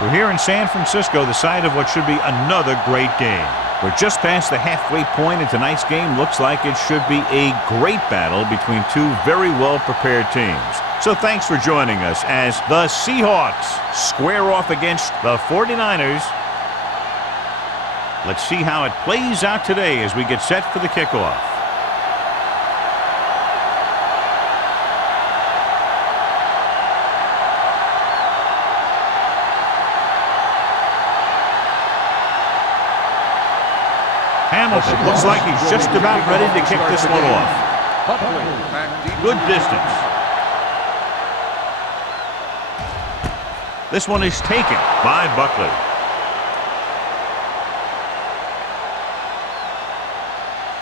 We're here in San Francisco, the site of what should be another great game. We're just past the halfway point, and tonight's game looks like it should be a great battle between two very well-prepared teams. So thanks for joining us as the Seahawks square off against the 49ers. Let's see how it plays out today as we get set for the kickoff. Hamilton looks like he's just about ready to kick this one off. Good distance. This one is taken by Buckley.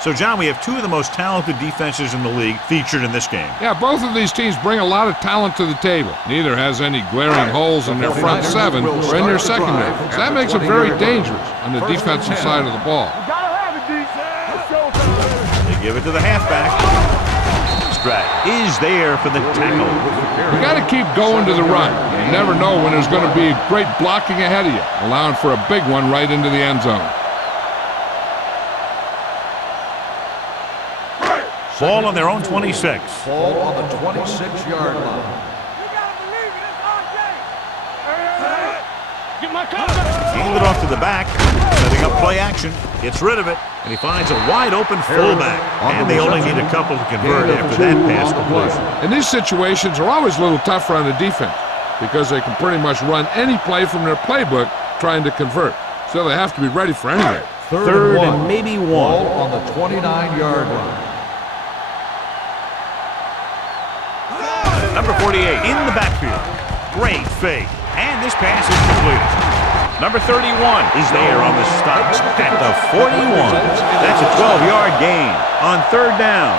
So, John, we have two of the most talented defenses in the league featured in this game. Yeah, both of these teams bring a lot of talent to the table. Neither has any glaring holes in their front seven or in their secondary. So that makes it very dangerous on the defensive side of the ball. They give it to the halfback. Strat is there for the tackle. You got to keep going to the run. You never know when there's going to be great blocking ahead of you, allowing for a big one right into the end zone. Ball on their own 26. Ball on the 26-yard line. Hand it off to the back, setting up play action. Gets rid of it, and he finds a wide-open fullback. And they only need a couple to convert after that pass completion. And these situations are always a little tougher on the defense because they can pretty much run any play from their playbook trying to convert. So they have to be ready for anything. Third and maybe one. Ball on the 29-yard line. Number 48 in the backfield. Great fake. And this pass is completed. Number 31 is there on the stop at the 41. That's a 12-yard gain on third down.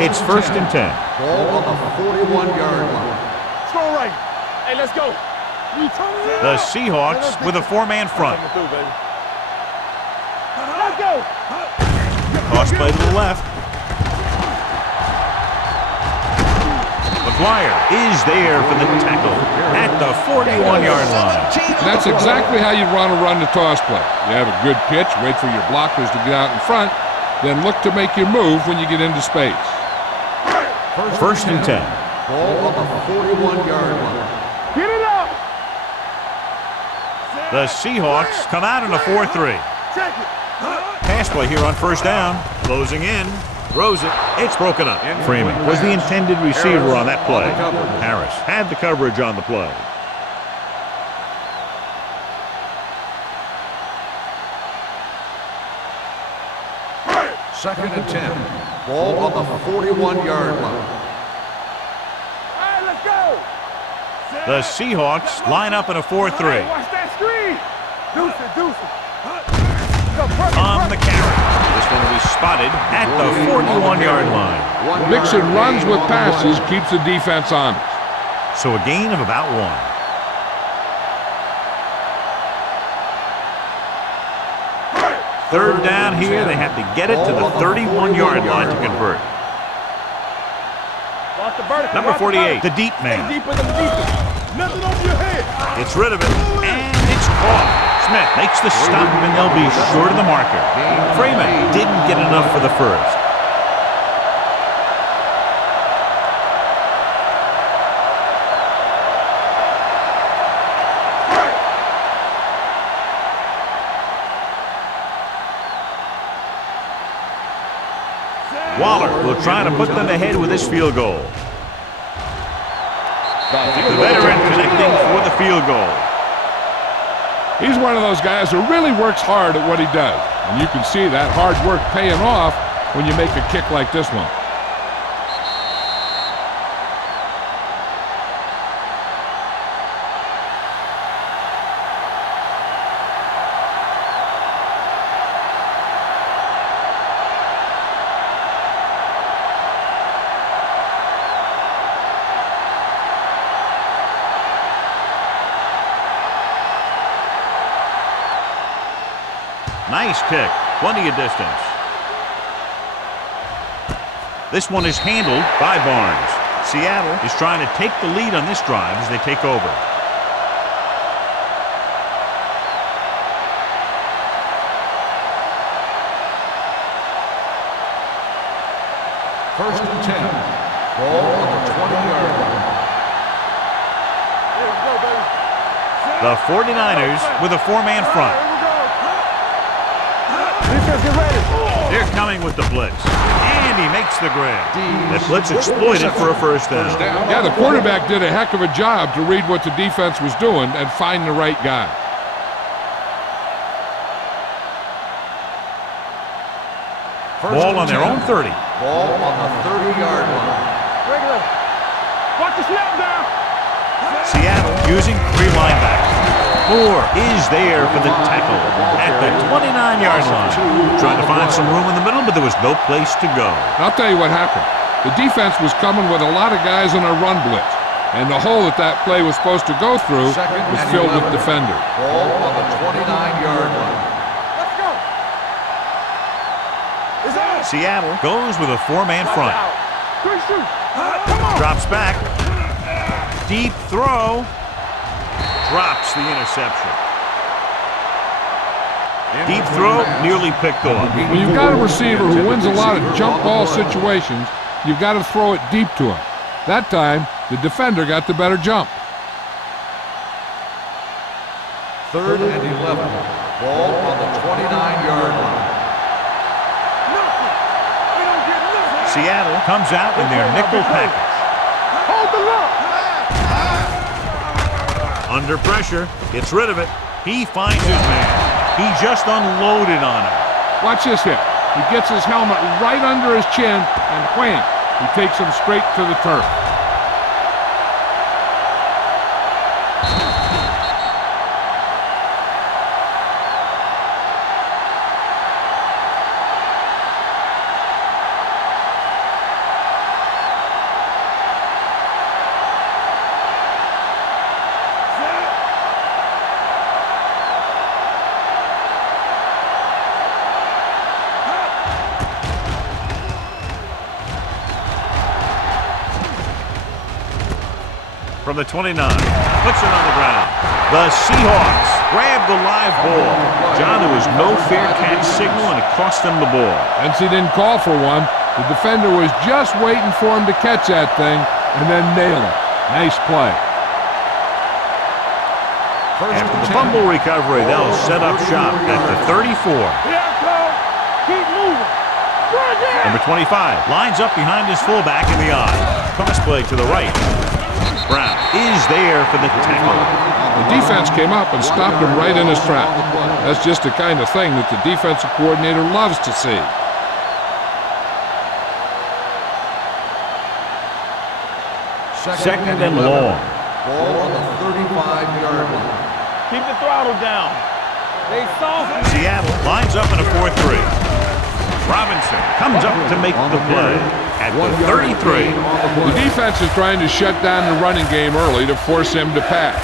It's first and 10. Ball on the 41-yard line. Strong right. Hey, let's go. The Seahawks with a four-man front. Let's go. Toss play to the left. McGuire is there for the tackle at the 41-yard line. That's exactly how you want to run the toss play. You have a good pitch, wait for your blockers to get out in front, then look to make your move when you get into space. First and 10. Ball on the 41-yard line. Get it up. The Seahawks come out in a 4-3. Check it. Pass play here on first down. Closing in. Throws it. It's broken up. Freeman was the intended receiver on that play. Harris had the coverage on the play. Second and 10. Ball on the 41-yard line. All right, let's go. The Seahawks line up in a 4-3. Hey, watch that screen. Deuce it. On the carry. This one will be spotted at the 41-yard line. Mixing runs with passes keeps the defense honest. So a gain of about one. Third down here. They have to get it to the 31-yard line to convert. Number 48, the deep man. Nothing over your head. Gets rid of it, and it's caught. Smith makes the stop, and they'll be short of the marker. Freeman didn't get enough for the first. Waller will try to put them ahead with this field goal. The veteran connecting for the field goal. He's one of those guys who really works hard at what he does. And you can see that hard work paying off when you make a kick like this one. Nice kick. Plenty of distance. This one is handled by Barnes. Seattle is trying to take the lead on this drive as they take over. First and 10. Ball on the 20-yard line. Here we go, baby. The 49ers with a four-man front. Defense, get ready. They're coming with the blitz. And he makes the grab. That blitz exploited for a first down. Yeah, the quarterback did a heck of a job to read what the defense was doing and find the right guy. Ball on their own 30. Ball on the 30-yard line. Regular. Watch the snap down. Seattle using three linebackers. Moore is there for the tackle at the 29-yard line. Trying to find some room in the middle, but there was no place to go. I'll tell you what happened. The defense was coming with a lot of guys in a run blitz, and the hole that play was supposed to go through was filled with defenders. Ball on the 29-yard line. Let's go. It's out. Seattle goes with a four-man front. Quick shoot. Come on. Drops back. Deep throw. Drops the interception. Deep throw nearly picked off. When you've got a receiver who wins a lot of jump ball situations, you've got to throw it deep to him. That time, the defender got the better jump. Third and 11. Ball on the 29-yard line. We don't get nothing. Seattle comes out in their nickel package. Hold the lock. Under pressure, gets rid of it. He finds his man. He just unloaded on him. Watch this hit. He gets his helmet right under his chin, and wham, he takes him straight to the turf. From the 29, puts it on the ground. The Seahawks grab the live ball. John, there was no fair catch signal, and it cost them the ball. Since he didn't call for one, the defender was just waiting for him to catch that thing and then nail it. Nice play. After the fumble recovery, they'll set up shop at the 34. Here I come. Keep moving. Right there. Number 25 lines up behind his fullback in the eye. Cross play to the right. Brown is there for the tackle. The defense came up and stopped him right in his tracks. That's just the kind of thing that the defensive coordinator loves to see. Second and long. Ball on the 35-yard line. Keep the throttle down. They soft. Seattle lines up in a 4-3. Robinson comes up to make the play at the 33. The defense is trying to shut down the running game early to force him to pass.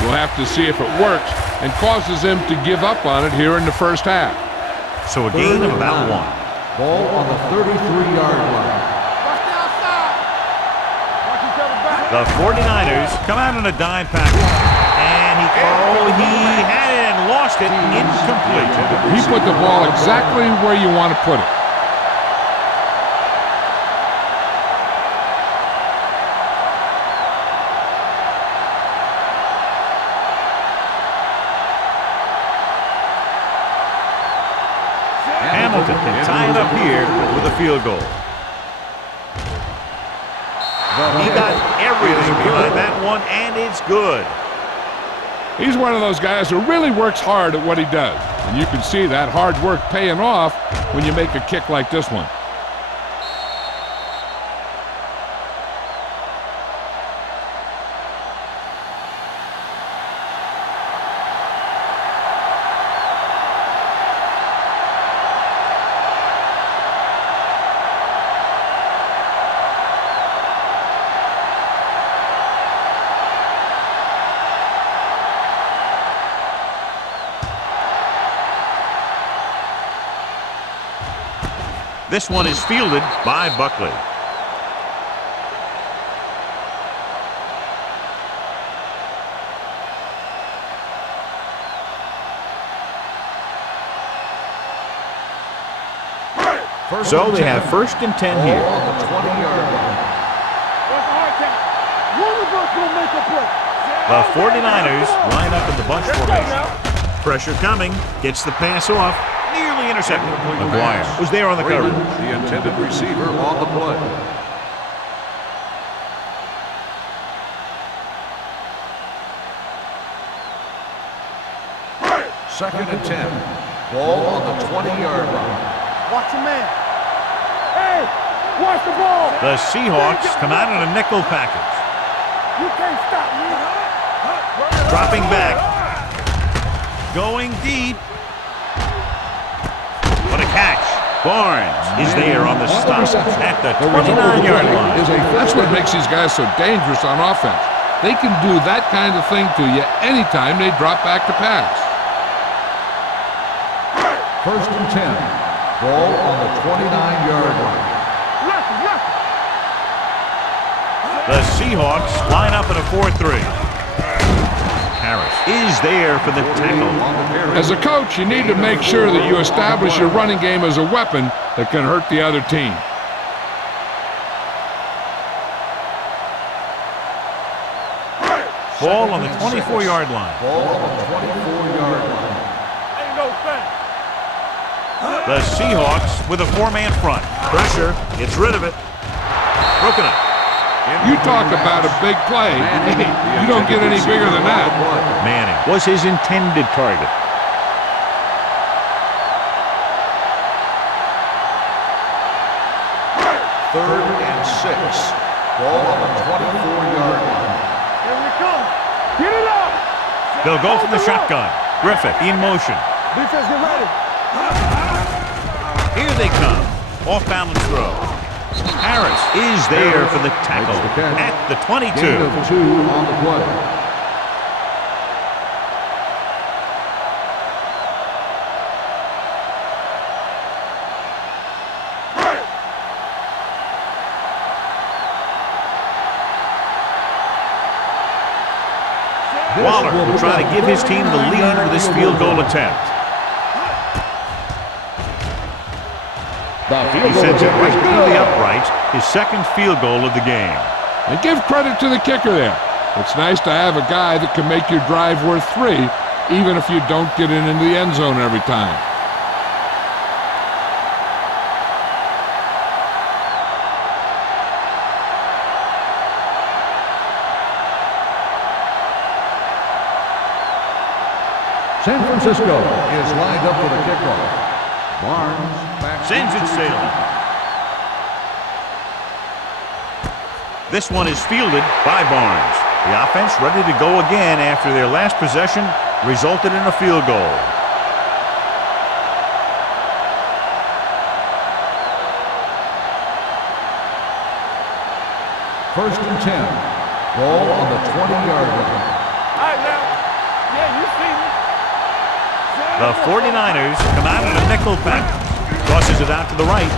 We'll have to see if it works and causes him to give up on it here in the first half. So a gain of about 1. Ball on the 33-yard line. Watch the outside. Watch each other back. The 49ers come out in a dime package. And he had it and lost it. Incomplete. He put the ball exactly where you want to put it. Hamilton can tie it up here with a field goal. He got everything behind that one, and it's good. He's one of those guys who really works hard at what he does. And you can see that hard work paying off when you make a kick like this one. This one is fielded by Buckley. So they have 1st and 10 here. On the 20-yard line. The 49ers line up in the bunch formation. Pressure coming. Gets the pass off. Nearly intercepted. McGuire was there on the coverage. The intended receiver on the play. Second and 10. Ball on the 20-yard line. Watch your man. Hey, watch the ball. The Seahawks come out in a nickel package. You can't stop me. Dropping back. Going deep. What a catch. Barnes is there on the stop at the 29-yard line. That's what makes these guys so dangerous on offense. They can do that kind of thing to you anytime they drop back to pass. First and 10. Ball on the 29-yard line. The Seahawks line up in a 4-3. Harris is there for the tackle. As a coach, you need to make sure that you establish your running game as a weapon that can hurt the other team. Ball on the 24-yard line. Ball on the 24-yard line. Ain't no thing. The Seahawks with a 4-man front. Pressure, gets rid of it. Broken up. You talk about a big play. You don't get any bigger than that. Manning was his intended target. Third and 6. Ball on the 24-yard line. Here we come. Get it up. They'll go from the shotgun. Griffith in motion. Defense, get ready. Here they come. Off-balance throw. Harris is there for the tackle at the 22. Gain of 2 on the play. Waller will try to give his team the lead with this field goal attempt. He sends it right through the uprights, his second field goal of the game. And give credit to the kicker there. It's nice to have a guy that can make your drive worth 3, even if you don't get it into the end zone every time. San Francisco is lined up for the kickoff. Barnes back. Sends it sailing. This one is fielded by Barnes. The offense ready to go again after their last possession resulted in a field goal. First and 10. Ball on the 20-yard line. All right, now. Yeah, you see me. The 49ers come out in a nickel package. Tosses it out to the right.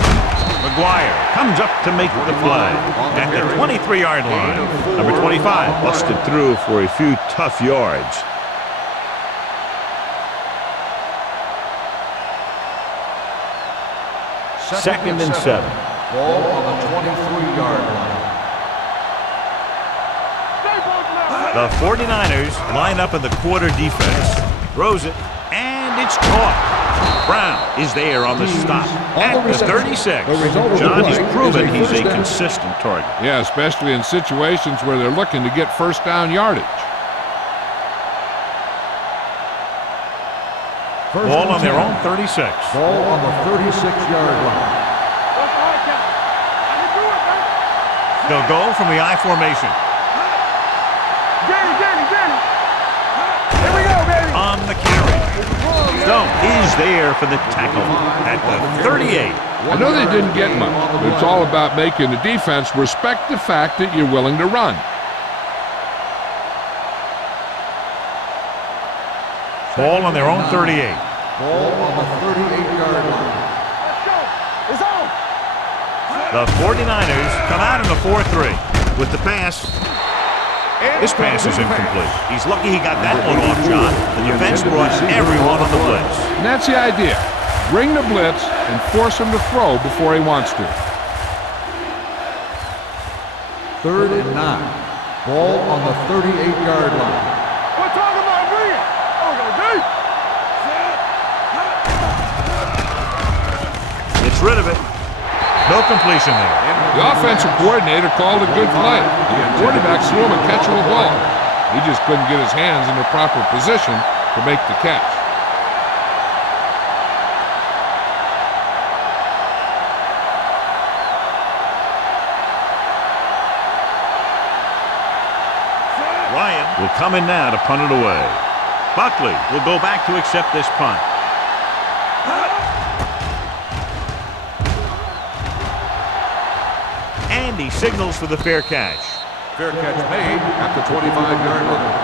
McGuire comes up to make the play at the 23-yard line. Number 25 busted through for a few tough yards. Second and 7. Ball on the 23-yard line. The 49ers line up in the quarter defense. Throws it, and it's caught. Brown is there on the stop at the 36. John has proven he's a consistent target. Yeah, especially in situations where they're looking to get first down yardage. Ball on their own 36. Ball on the 36-yard line. They'll go from the I formation. Here we go, baby. On the carry. Stone is there for the tackle at the 38. I know they didn't get much, but it's all about making the defense respect the fact that you're willing to run. Ball on their own 38. Ball on the 38-yard line. Let's go. It's on. The 49ers come out in a 4-3 with the pass. This pass is incomplete. He's lucky he got that one off, John. The defense brought everyone on the blitz. And that's the idea. Bring the blitz and force him to throw before he wants to. 3rd and 9. Ball on the 38-yard line. We're talking about bring it. Gets rid of it. No completion there. The offensive coordinator called a good play. The quarterback threw him a catchable ball. He just couldn't get his hands in the proper position to make the catch. Ryan will come in now to punt it away. Buckley will go back to accept this punt. And he signals for the fair catch. Fair catch made at the 25-yard line.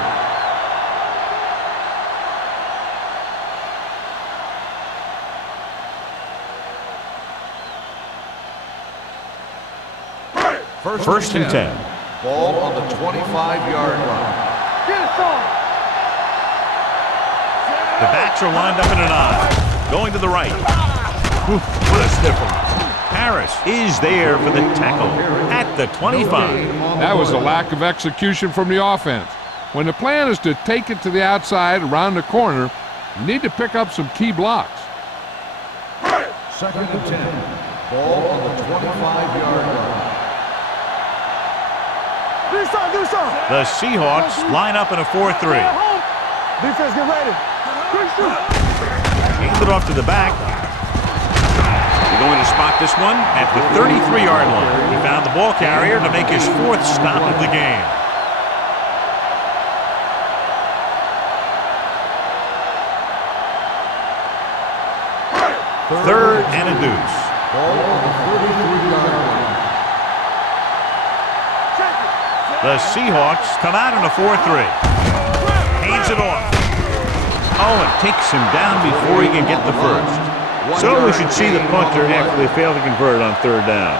First and 10. Ball on the 25-yard line. Get it on. The backs are lined up in an I. Going to the right. Oof, what a stiffer. Harris is there for the tackle at the 25. That was a lack of execution from the offense. When the plan is to take it to the outside around the corner, you need to pick up some key blocks. 2nd and 10. Ball on the 25-yard line. Do something. The Seahawks line up in a 4-3. Defense, get ready. Quick shoot. Hands it off to the back. They're going to spot this one at the 33-yard line. He found the ball carrier to make his 4th stop of the game. Third and a deuce. Ball on the 33-yard line. The Seahawks come out in a 4-3. Hands it off. Oh, it takes him down before he can get the first. So we should see the punter after they fail to convert on 3rd down.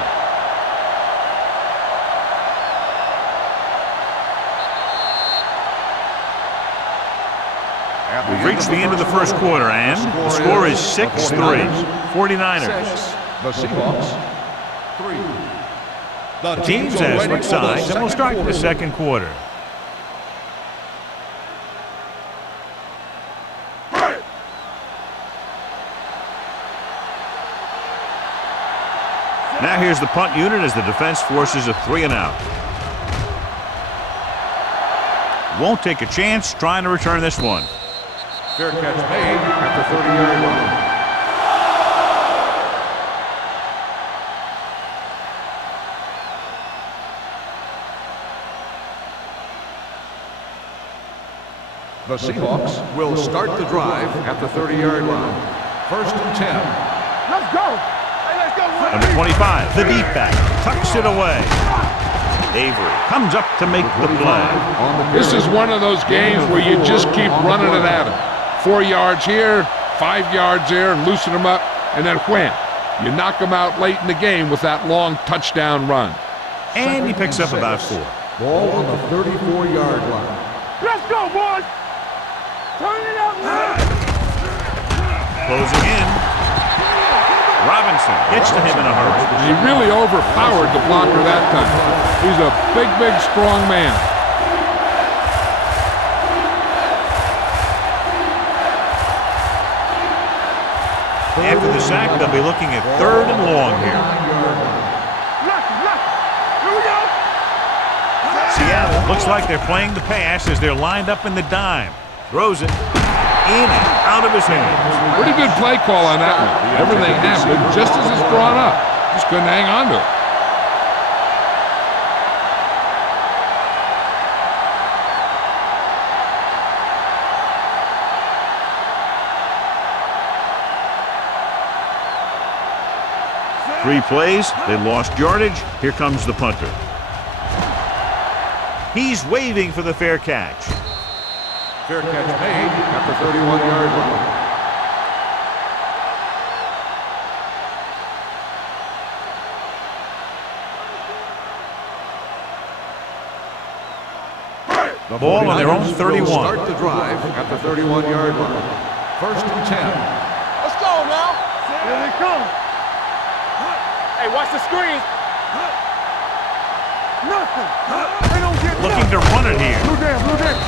We've reached the end of the first quarter, and the score is 6-3. 49ers. The Seahawks 3. The teams as switch sides, and we'll start the second quarter. Now here's the punt unit as the defense forces a 3-and-out. Won't take a chance trying to return this one. Fair catch made at the 30-yard line. The Seahawks will start the drive at the 30-yard line. 1st and 10. Let's go. Hey, let's go. Number 25, the deep back, tucks it away. Avery comes up to make the play. This is one of those games where you just keep running it at him. 4 yards here, 5 yards there, and loosen them up, and then wham. You knock them out late in the game with that long touchdown run. And he picks up about 4. Ball on the 34-yard line. Let's go, boys. Turn it up, man. Closing in. Robinson gets to him in a hurry. He really overpowered the blocker that time. He's a big, big, strong man. After the sack, they'll be looking at 3rd and long here. Here we go. Seattle looks like they're playing the pass as they're lined up in the dime. Throws it in and out of his hands. Pretty good play call on that one. Everything happened just as it's drawn up. Just couldn't hang on to it. Three plays, they lost yardage. Here comes the punter. He's waving for the fair catch. Fair catch made at the 31-yard line. The Ball on their own 49ers 31. will start the drive at the 31-yard line. First and 10. Let's go now. Here they come. Hey, watch the screen. Nothing. They don't get Looking to run it here. Blue down.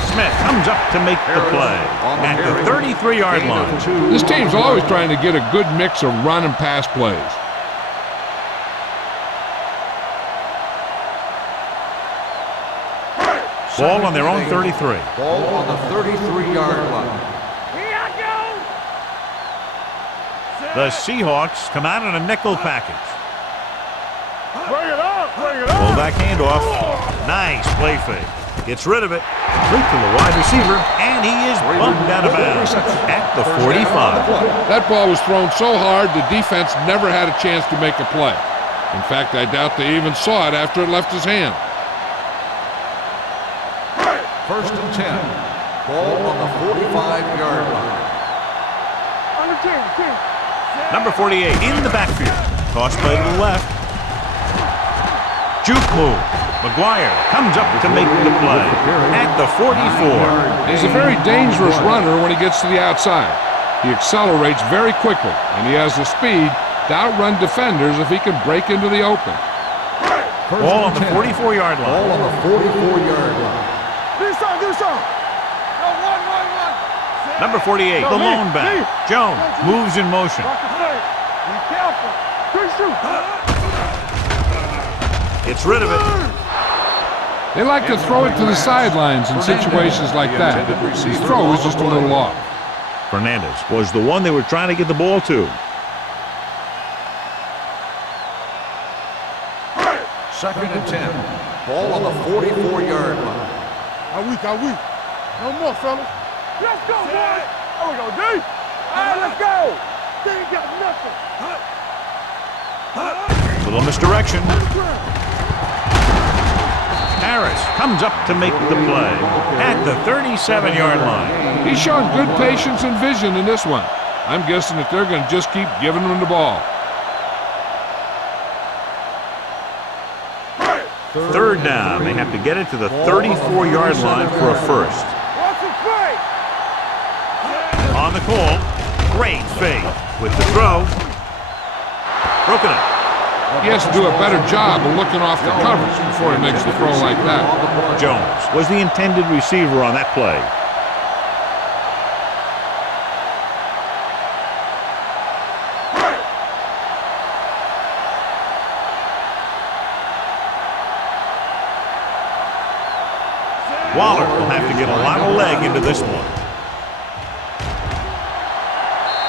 Smith comes up to make the play at the 33-yard line. This team's always trying to get a good mix of run and pass plays. Ball on their own 33. Ball on the 33-yard line. Here I go. The Seahawks come out in a nickel package. Bring it up. Fullback handoff. Nice play fake. Gets rid of it. Complete to the wide receiver, and he is bumped out of bounds at the 45. That ball was thrown so hard the defense never had a chance to make a play. In fact, I doubt they even saw it after it left his hand. First and 10. Ball on the 45-yard line. Under 10. Number 48 in the backfield. Toss play to the left. Juke move. McGuire comes up to make the play at the 44. He's a very dangerous runner when he gets to the outside. He accelerates very quickly, and he has the speed to outrun defenders if he can break into the open. Ball on the 44-yard line. Ball on the 44-yard line. Do some. No, one. Number 48, the lone back. Jones moves in motion. Watch the play. Be careful. Good shoot. Gets rid of it. They like to throw it to the sidelines in situations like that. His throw was just a little off. Fernandez was the one they were trying to get the ball to. Second and 10. Ball on the 44-yard line. Are weak. No more, fellas. Let's go, boys. There we go, D. All right, let's go. They ain't got nothing. Little misdirection. Harris comes up to make the play at the 37-yard line. He's shown good patience and vision in this one. I'm guessing that they're going to just keep giving him the ball. Third down. They have to get it to the 34-yard line for a first. Watch the play. On the call, great fake with the throw. Broken up. He has to do a better job of looking off the coverage before he makes the throw like that. Jones was the intended receiver on that play. Waller will have to get a lot of leg into this one.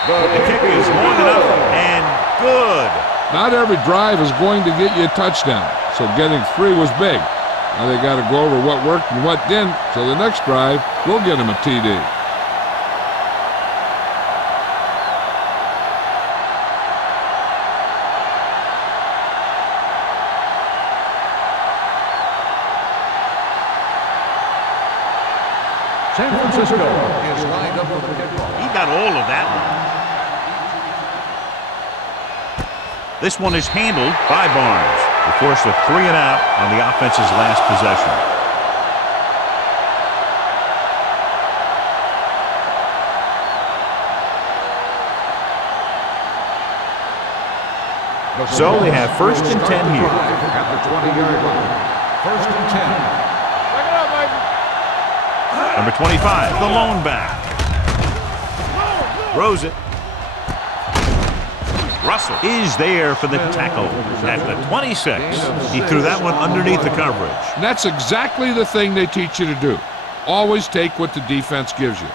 The kick is more than up and good. Not every drive is going to get you a touchdown, so getting 3 was big. Now they got to go over what worked and what didn't, so the next drive will get him a TD. San Francisco is lined up for the kickoff. He got all of that one. This one is handled by Barnes. They force a 3 and out on the offense's last possession. So they have first and 10 here. At the 20-yard line. First and 10. Back it up, baby. Number 25, the lone back. Throws it. Russell is there for the tackle at the 26. He threw that one underneath the coverage. And that's exactly the thing they teach you to do. Always take what the defense gives you.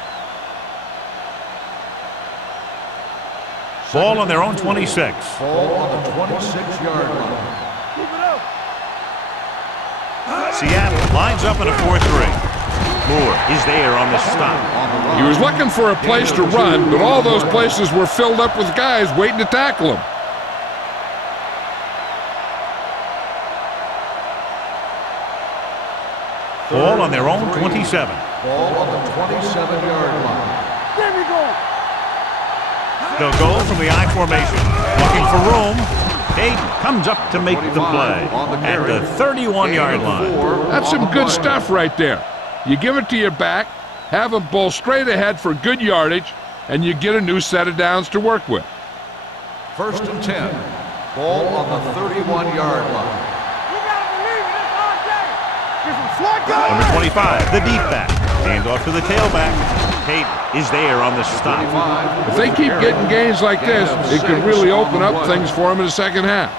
Ball on their own 26. Ball on the 26-yard line. Keep it up. Seattle lines up in a 4-3. Moore is there on the stop. He was looking for a place to run, but all those places were filled up with guys waiting to tackle him. Ball on their own 27. Ball on the 27-yard line. There we go. They'll go from the I formation. Looking for room. Dayton comes up to make the play at the 31-yard line. That's some good stuff right there. You give it to your back, have him bowl straight ahead for good yardage, and you get a new set of downs to work with. 1st and 10. Ball on the 31-yard line. You gotta believe it. It's our day. Get some slack going. Number 25, the deep back. Hand off to the tailback. Peyton is there on the stop. If they keep getting gains like this, it could really open up things for them in the second half.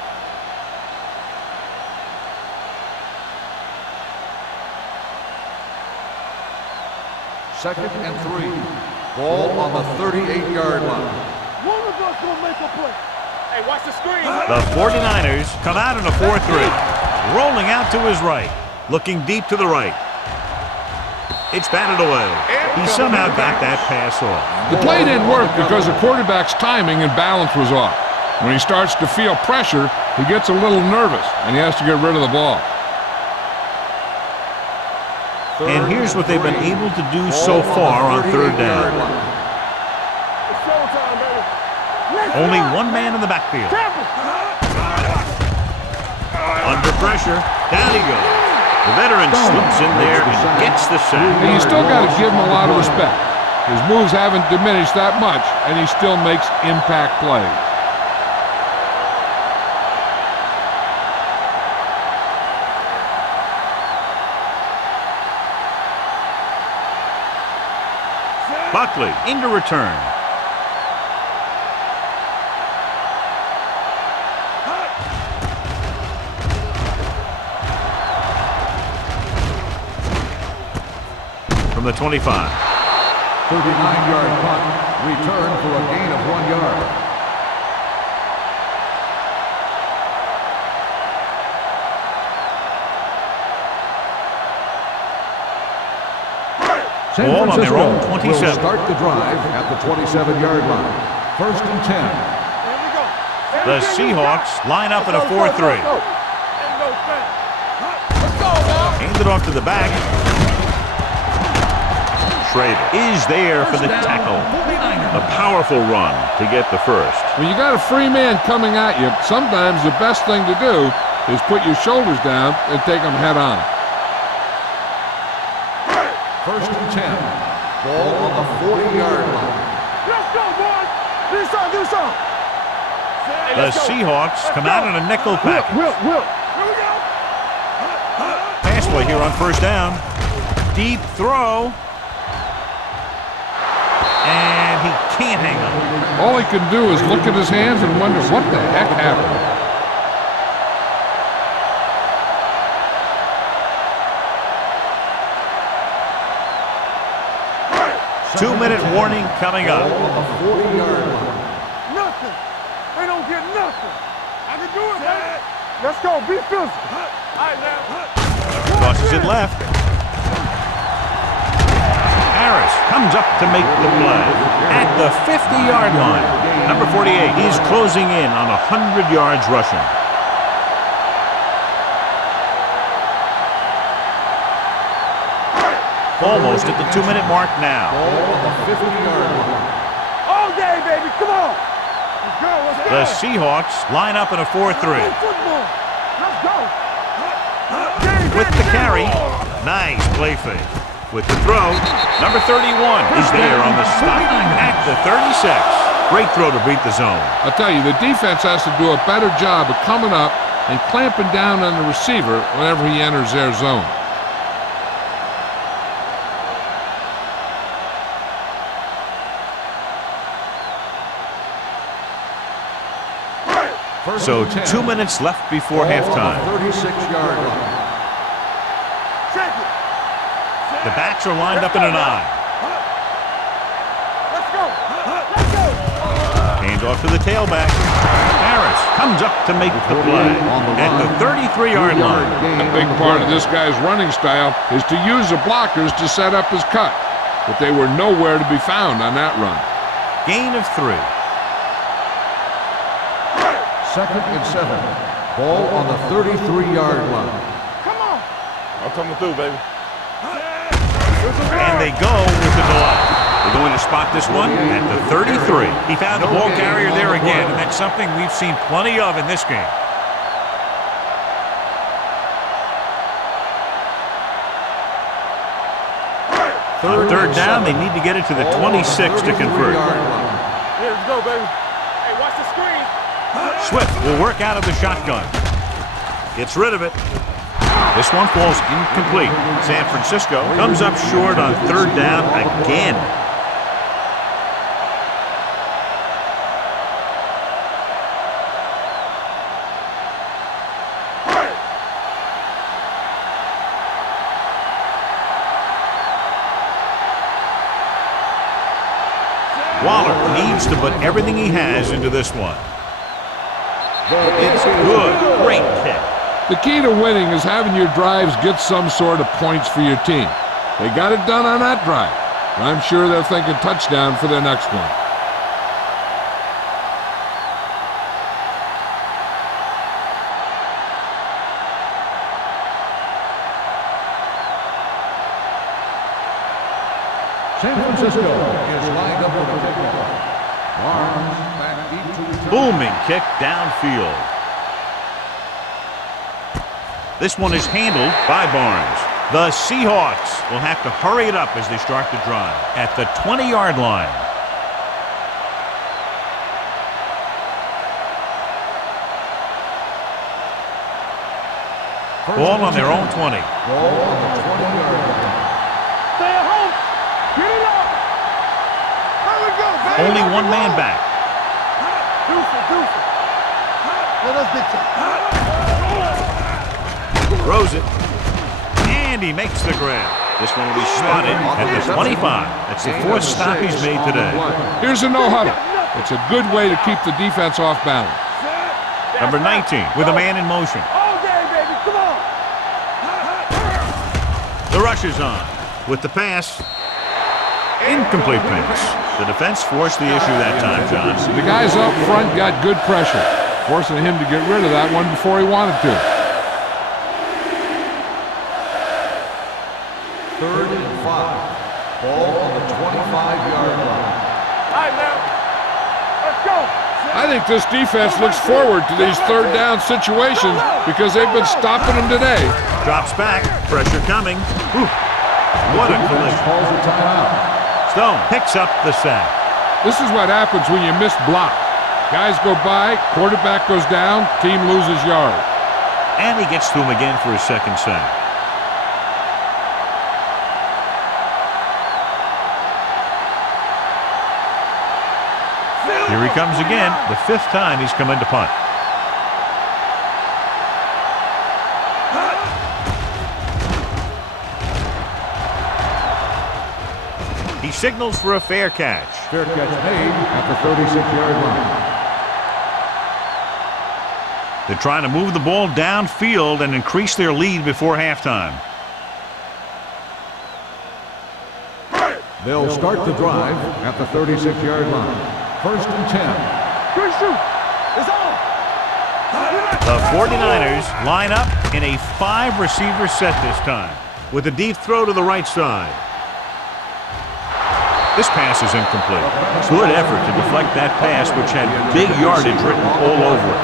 2nd and 3. Ball on the 38-yard line. One of us gonna make a play. Hey, watch the screen. The 49ers come out in a 4-3. Rolling out to his right. Looking deep to the right. It's batted away. He somehow got that pass off. The play didn't work because the quarterback's timing and balance was off. When he starts to feel pressure, he gets a little nervous, and he has to get rid of the ball. And here's what they've been able to do so far on 3rd down. It's showtime, baby. Only one man in the backfield. Under pressure, down he goes. The veteran slips in there and gets the sack. And you still got to give him a lot of respect. His moves haven't diminished that much, and he still makes impact plays. Buckley into return. From the 25. 39-yard punt. Return for a gain of 1 yard. San Ball on their own Francisco 27. will start the drive at the 27-yard line. 1st and 10. Here we go. The Seahawks line up in a 4-3. Let's go now. Hand it off to the back. Schrader is there for the tackle. A powerful run to get the first. When you got a free man coming at you, sometimes the best thing to do is put your shoulders down and take them head on. 1st and 10. Ball on the 40-yard line. Let's go, boys. Do something. The Seahawks come out in a nickel package. Will. Here we go. Pass play here on 1st down. Deep throw. And he can't hang on. All he can do is look at his hands and wonder what the heck happened. Two-minute warning coming up. Ball on the 40-yard line. Nothing. They don't get nothing. I can do it, man. Let's go. Be physical. All right, now. Tosses it left. Harris comes up to make the play at the 50-yard line. Number 48, he's closing in on 100 yards rushing. Almost at the 2-minute mark now. Ball on the 50-yard line. All day, baby. Come on. Let's go. The Seahawks line up in a 4-3. Play football. Let's go. With the carry, nice play fake. With the throw, number 31 is there on the stop at the 36. Great throw to beat the zone. I'll tell you, the defense has to do a better job of coming up and clamping down on the receiver whenever he enters their zone. So 2 minutes left before halftime. 36-yard line. Check it. The backs are lined up in an I. Let's go. Let's go. Hand off to the tailback. Harris comes up to make the play at the 33-yard line. A big part of this guy's running style is to use the blockers to set up his cut, but they were nowhere to be found on that run. Gain of 3. 2nd and 7. Ball on the 33-yard line. Come on. I'm coming through, baby. And they go with the delay. They're going to spot this one at the 33. He found the ball carrier there again, and that's something we've seen plenty of in this game. On third down, they need to get it to the 26 to convert. Here, let's go, baby. Hey, watch the screen. Swift will work out of the shotgun. Gets rid of it. This one falls incomplete. San Francisco comes up short on third down again. Waller needs to put everything he has into this one. It's good. Great kick. The key to winning is having your drives get some sort of points for your team. They got it done on that drive. I'm sure they're thinking touchdown for their next one. San Francisco is lined up with a kickoff. Barnes back deep to the Booming kick downfield. This one is handled by Barnes. The Seahawks will have to hurry it up as they start the drive at the 20-yard line. Ball on their own 20. ball on the 20-yard line. Stay at home. Get it up. Here we go, baby. Only one man back. Deuce it. Let us dictate. Throws it. And he makes the grab. This one will be spotted at the 25. That's the fourth stop he's made today. Here's a no-huddle. It's a good way to keep the defense off balance. Number 19 with a man in motion. All day, baby. Come on. The rush is on. With the pass. Incomplete pass. The defense forced the issue that time, John. The guys up front got good pressure, forcing him to get rid of that one before he wanted to. 3rd and 5. Ball on the 25-yard line. All right, now. Let's go. I think this defense looks forward to these third down situations because they've been stopping them today. Drops back. Pressure coming. Whew. What a collision. Calls a timeout. Stone picks up the sack. This is what happens when you miss block. Guys go by, quarterback goes down, team loses yard. And he gets to him again for his second sack. Here he comes again, the 5th time he's come into punt. He signals for a fair catch. Fair catch made at the 36-yard line. They're trying to move the ball downfield and increase their lead before halftime. They'll start the drive at the 36-yard line. 1st and 10. Good shoot. It's on. The 49ers line up in a 5-receiver set this time with a deep throw to the right side. This pass is incomplete. Good effort to deflect that pass, which had big yardage written all over it.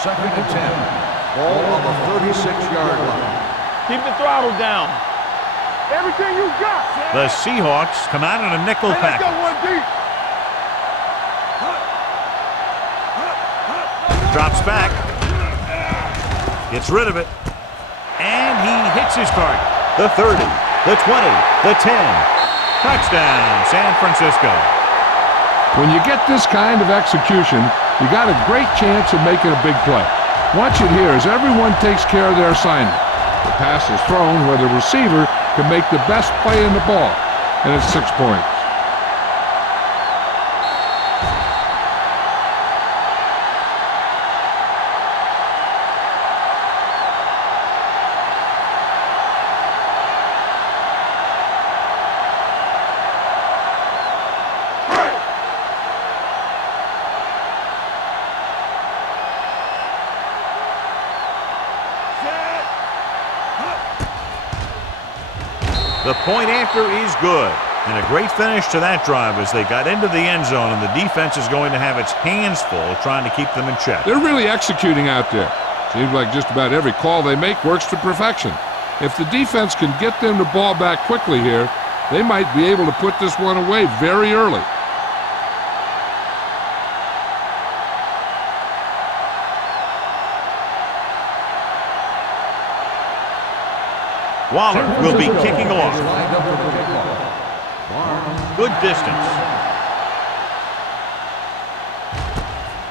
Second and 10. Ball on the 36-yard line. Keep the throttle down. Everything you got. The Seahawks come out in a nickel Hey, let's go package. one deep. Drops back. Gets rid of it. And he hits his target. The 30, the 20, the 10. Touchdown, San Francisco. When you get this kind of execution, you got a great chance of making a big play. Watch it here as everyone takes care of their assignment. The pass is thrown where the receiver can make the best play in the ball, and it's 6 points. The point after is good. And a great finish to that drive as they got into the end zone, and the defense is going to have its hands full trying to keep them in check. They're really executing out there. Seems like just about every call they make works to perfection. If the defense can get them the ball back quickly here, they might be able to put this one away very early. Waller will be kicking off. Good distance.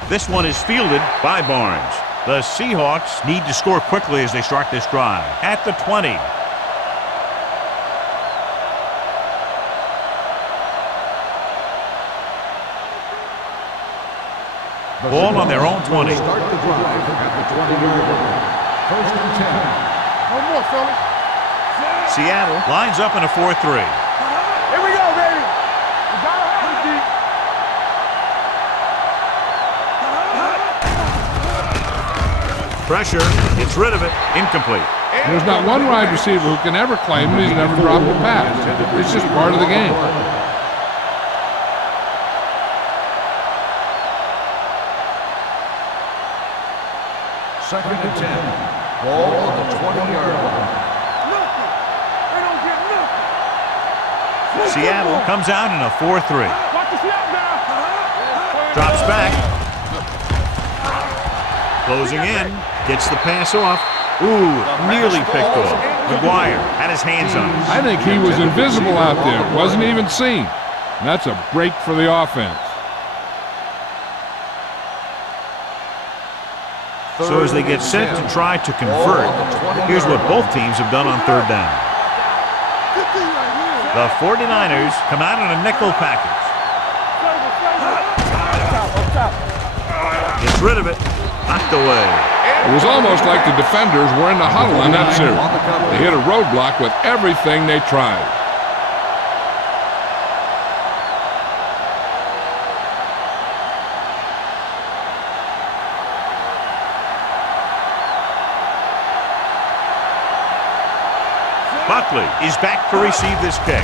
This one is fielded by Barnes. The Seahawks need to score quickly as they start this drive. At the 20. Ball on their own 20. Start the drive at the 20-yard line. First and 10. One more, fellas. Seattle lines up in a 4-3. Here we go, baby. We gotta have it, D. Pressure, gets rid of it, incomplete. There's not one wide receiver who can ever claim that he's never dropped a pass. It's just part of the game. Second and 10. Ball on the 20-yard line. They don't get nothing. Seattle comes out in a 4-3. Watch the snap now. Drops back. Closing in. Gets the pass off. Ooh, nearly picked off. McGuire had his hands on it. I think he was invisible out there. Wasn't even seen. And that's a break for the offense. So as they get set to try to convert, here's what both teams have done on third down. The 49ers come out in a nickel package. Gets rid of it. Knocked away. It was almost like the defenders were in the huddle in that series. They hit a roadblock with everything they tried. Buckley is back to receive this kick.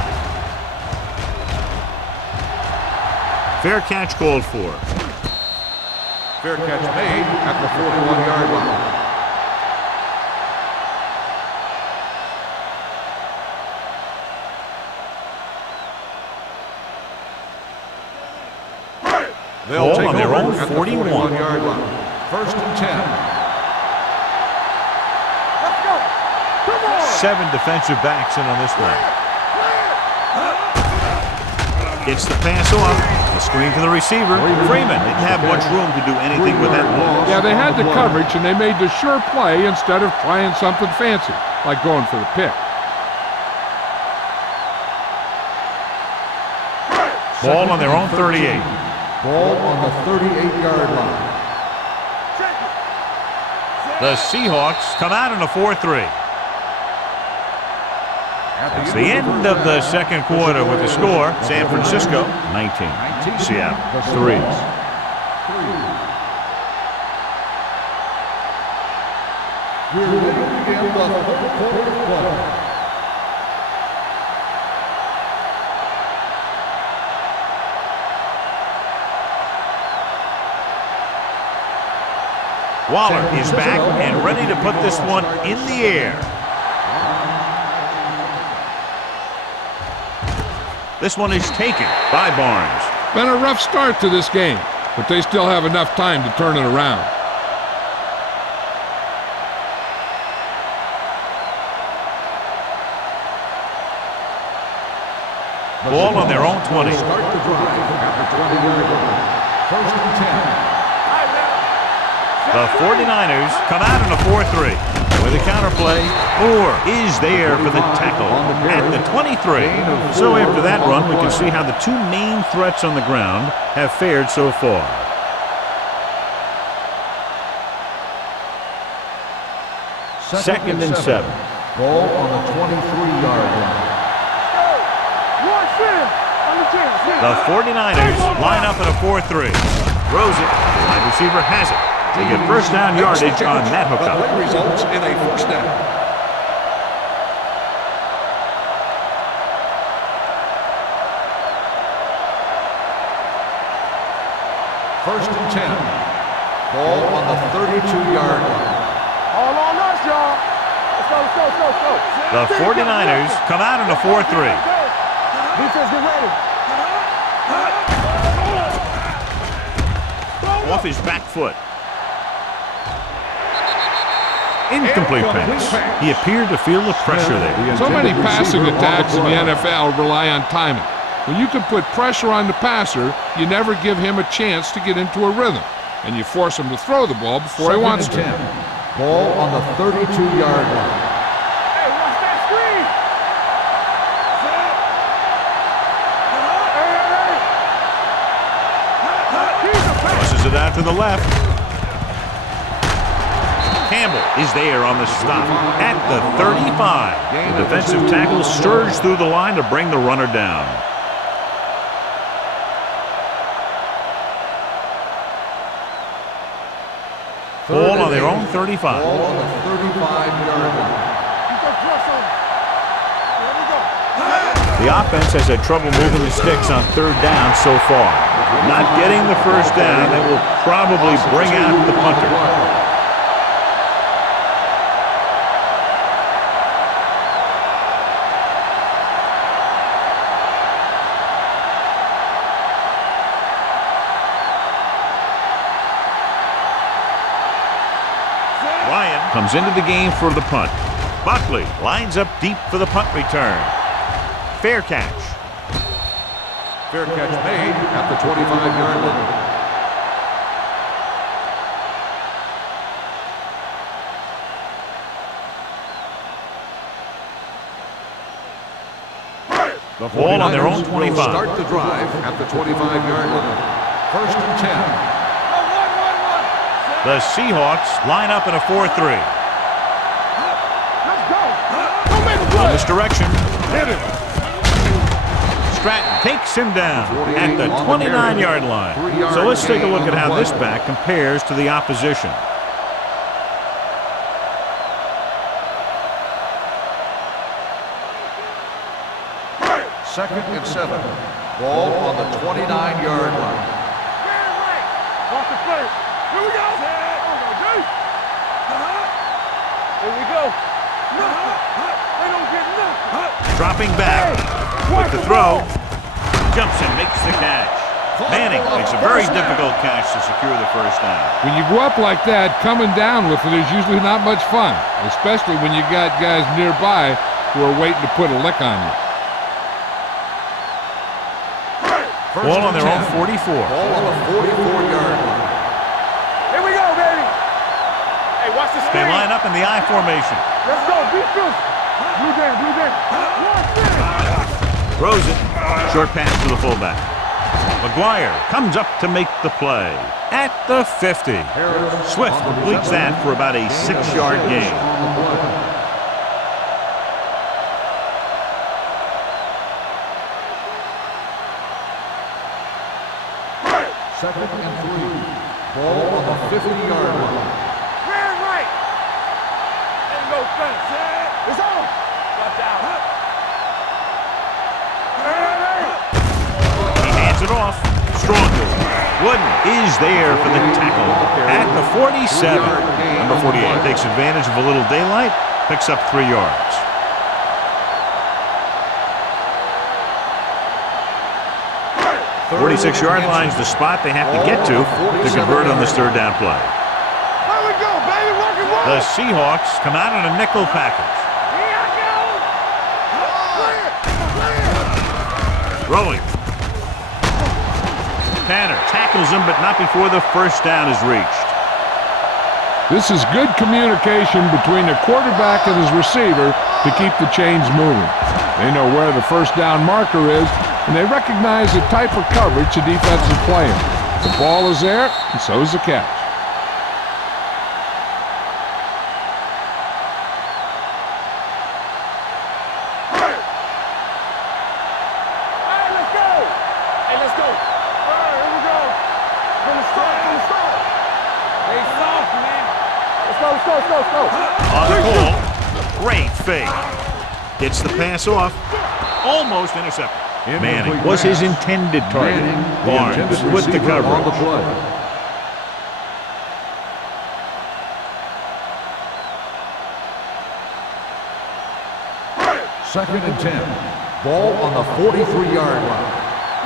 Fair catch called for. Fair catch made at the 41-yard line. They'll Ball take on their over own at the 41. 41-yard line. First and 10. 7 defensive backs in on this one. Gets the pass off. The screen to the receiver. Freeman didn't have much room to do anything with that ball. Yeah, they had the coverage, and they made the sure play instead of trying something fancy, like going for the pick. Ball on their own 38. Ball on the 38-yard line. The Seahawks come out in a 4-3. It's the end of the second quarter with the score. San Francisco 19. Seattle 3. We're ready to begin the third quarter of play. Waller is back and ready to put this one in the air. This one is taken by Barnes. Been a rough start to this game, but they still have enough time to turn it around. Ball on their own 20. Start the drive at the 20-yard line. First and 10. The 49ers come out in a 4-3. With a counterplay, Moore is there for the tackle at the 23. So after that run, we can see how the two main threats on the ground have fared so far. Second and 7. Ball on the 23-yard line. The 49ers line up in a 4-3. Throws it. The wide receiver has it. They get first down yardage on that hookup. The play results in a first down. First and 10. Ball on the 32-yard line. All on us, y'all. Let's go, let's go, let's go, let's go. The 49ers come out in a 4-3. Defense, get ready. Off his back foot. Incomplete pass. He appeared to feel the pressure there. So many passing attacks in the NFL rely on timing. When you can put pressure on the passer, you never give him a chance to get into a rhythm, and you force him to throw the ball before he wants to. Ball on the 32-yard line. Hey, watch that screen. Tosses it out to the left. Campbell is there on the stop at the 35. The defensive tackle surged through the line to bring the runner down. Ball on their own 35. Ball on the 35-yard line. The offense has had trouble moving the sticks on third down so far. Not getting the first down, they will probably bring out the punter. Ryan comes into the game for the punt. Buckley lines up deep for the punt return. Fair catch. Fair catch made at the 25-yard line. The Ball on their own 25. Will start the drive at the 25-yard line. First and 10. The Seahawks line up in a 4-3. Let's go. Don't make a On play. misdirection. Hit him. Stratton takes him down at the 29-yard line. So let's take a look at how this back compares to the opposition. Second and 7. Ball on the 29-yard line. Watch the play. Here we go. Here we go. They don't get nothing. Dropping back with the throw. Jumps and makes the catch. Manning makes a very difficult catch to secure the first down. When you go up like that, coming down with it is usually not much fun, especially when you got guys nearby who are waiting to put a lick on you. Ball on their own 44. Ball on the 44-yard line. Here we go, baby. Hey, watch the They screen. line up in the I formation. Let's go. Defense. Blue game, blue game. Throws it. Short pass to the fullback. McGuire comes up to make the play at the 50. Swift completes that for about a 6-yard gain. Second and 3. Ball on the 50-yard line. Man right. Ain't no fence. It's on. Watch out. He hands it off. Strong move. Wooden is there for the tackle at the 47. Number 48 takes advantage of a little daylight, picks up 3 yards. The 46-yard line is the spot they have to get to convert on this third down play. There we go, baby. Rock and roll. The Seahawks come out in a nickel package. Here I go. Throwing. Tanner tackles him, but not before the first down is reached. This is good communication between the quarterback and his receiver to keep the chains moving. They know where the first down marker is, and they recognize the type of coverage the defense is playing. The ball is there, and so is the catch. Hey, let's go. Hey, let's go. All right, here we go. From the start. Hey, soft, man. Let's go, let's go, let's go, let's go. On the ball, great fake. Gets the pass off, almost intercepted. Manning was his intended target. Barnes with the On the coverage. play. Second and 10. Ball on the 43-yard line.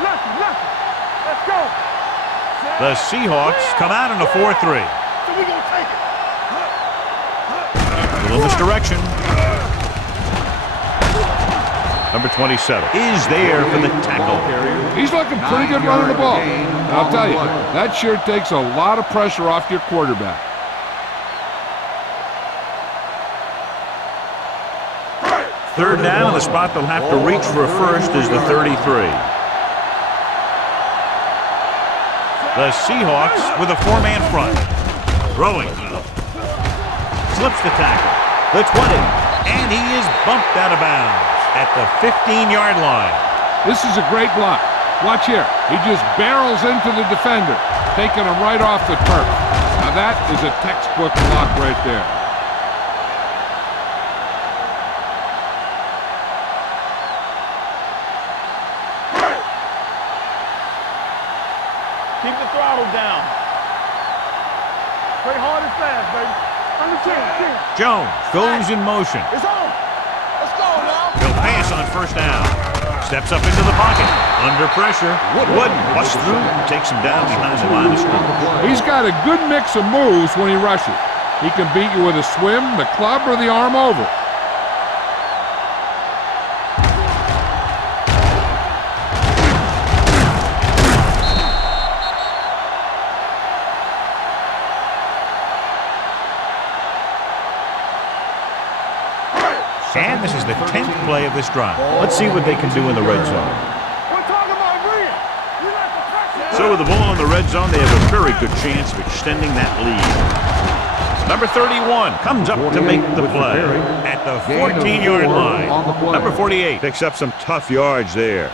Let's go. The Seahawks come out in a 4-3. So we gonna take it. A little misdirection. Number 27 is there for the tackle. He's looking pretty good running the ball. And I'll tell you, that sure takes a lot of pressure off your quarterback. Third down, and the spot they'll have to reach for a first is the 33. The Seahawks with a four-man front. Throwing. Slips the tackle. The 20. And he is bumped out of bounds at the 15-yard line. This is a great block. Watch here. He just barrels into the defender, taking him right off the turf. Now that is a textbook block right there. Keep the throttle down. Play hard and fast, baby. On the 10. Jones goes in motion. It's on. Let's go now. He'll pass on first down. Steps up into the pocket. Under pressure. Wood busts through. Takes him down behind the line of scrimmage. He's got a good mix of moves when he rushes. He can beat you with a swim, the club, or the arm over. And this is the 10th play of this drive. Let's see what they can do in the red zone. We're talking about Green. We like the pressure. So with the ball in the red zone, they have a very good chance of extending that lead. Number 31 comes up to make the play at the 14-yard line. Number 48 picks up some tough yards there.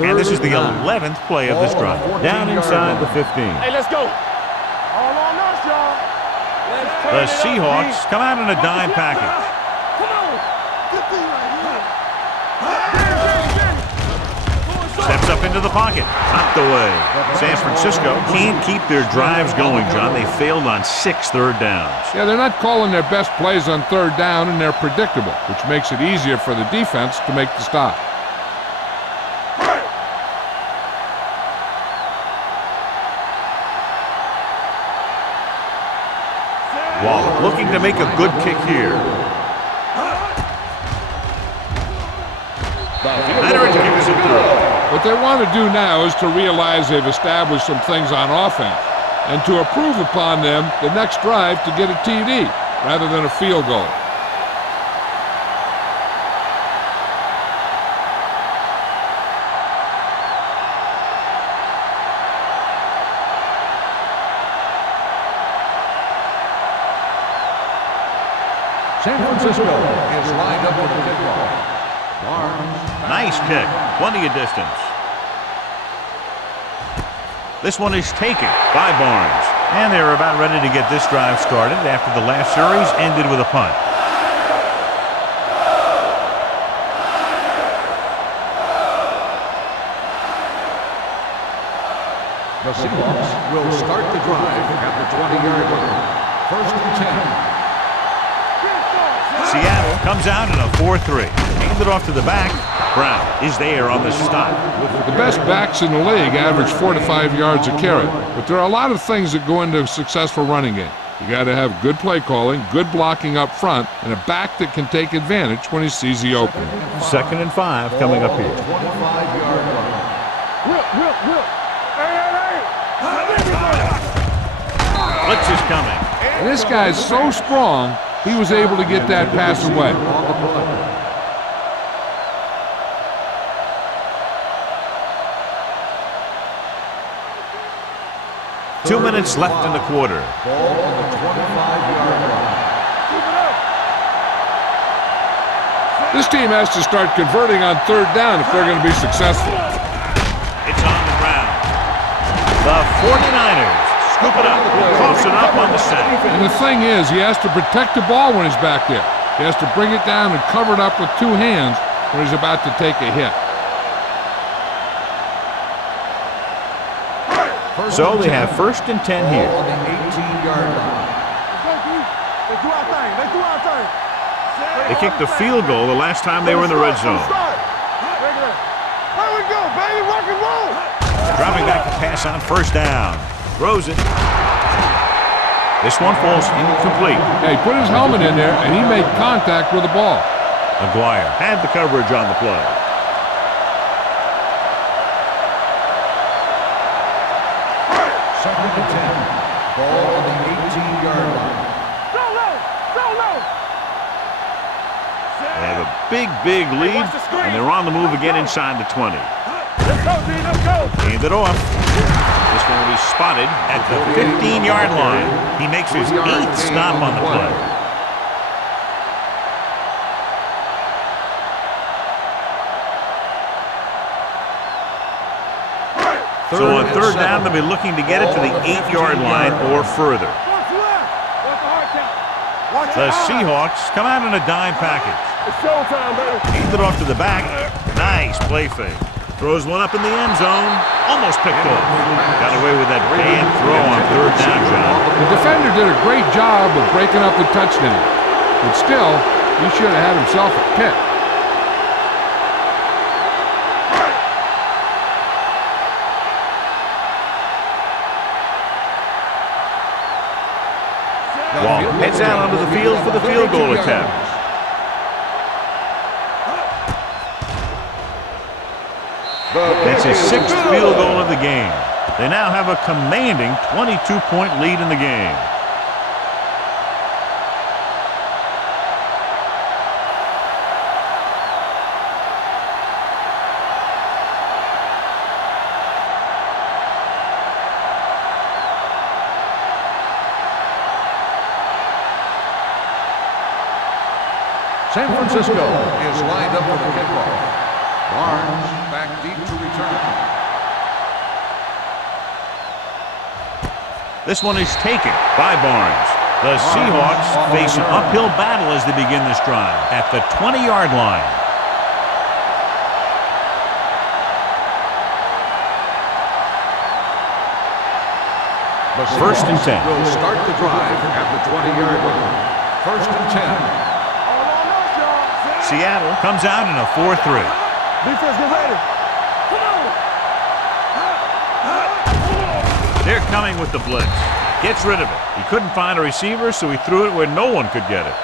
And this is the 11th play of this drive. Down inside the 15. Hey, let's go. All on us, y'all. The Seahawks come out in a dime package. Come on. Good thing right here. Steps up into the pocket. Knocked away. San Francisco can't keep their drives going, John. They failed on 6 third downs. Yeah, they're not calling their best plays on third down, and they're predictable, which makes it easier for the defense to make the stop. Waller looking to make a good kick here. Leonard gives it through. What they want to do now is to realize they've established some things on offense and to improve upon them the next drive to get a TD rather than a field goal. San Francisco is lined up for the kickoff. Barnes. Nice kick. Plenty of distance. This one is taken by Barnes. And they're about ready to get this drive started after the last series ended with a punt. The Seahawks will start the drive at the 20-yard line. First and 10. Seattle comes out in a 4-3. Handed off to the back. Brown is there on the stop. The best backs in the league average 4 to 5 yards a carry, but there are a lot of things that go into a successful running game. You got to have good play calling, good blocking up front, and a back that can take advantage when he sees the opening. 2nd and 5 coming up here. 25-yard line. Whip. Hey. Blitz is coming. And this guy's so strong, he was able to get that pass away. 2 minutes left in the quarter. Ball on the 25-yard line. This team has to start converting on third down if they're going to be successful. It's on the ground. The 49ers scoop it up, close it up on the sack. And the thing is, he has to protect the ball when he's back there. He has to bring it down and cover it up with 2 hands when he's about to take a hit. So they have 1st and 10 here. On the 18-yard line. do our thing. Let's do our thing. They kicked a field goal the last time they were in the red zone. There we go, baby. Rock and roll. Dropping back to pass on first down. Throws it. This one falls incomplete. Yeah, he put his helmet in there, and he made contact with the ball. McGuire had the coverage on the play. Second and 10. Ball on the 18-yard line. Go low. Go low. They have a big lead, and they're on the move again inside the 20. Let's go, D. Let's go. Hand it off. This one will be spotted at the 15-yard line. He makes his 8th stop on the play. So on third down, they'll be looking to get it to the 8-yard line or further. Watch left. Watch the hard count. Watch The your eyes. Seahawks come out in a dime package. It's showtime, baby. Hand it off to the back. Nice play fake. Throws one up in the end zone. Almost picked off. Got away with that bad throw on third down, John. The defender did a great job of breaking up the touchdown. But still, he should have had himself a pick. Wall heads out onto the field for the field goal attempt. That's his 6th field goal of the game. They now have a commanding 22-point lead in the game. San Francisco is lined up for the kickoff. Barnes back deep to return. This one is taken by Barnes. The Seahawks face an uphill battle as they begin this drive at the 20-yard line. First and 10. Will start the drive at the 20-yard line. First and 10. Seattle comes out in a 4-3. Defense, get ready. Come on. They're coming with the blitz. Gets rid of it. He couldn't find a receiver, so he threw it where no one could get it.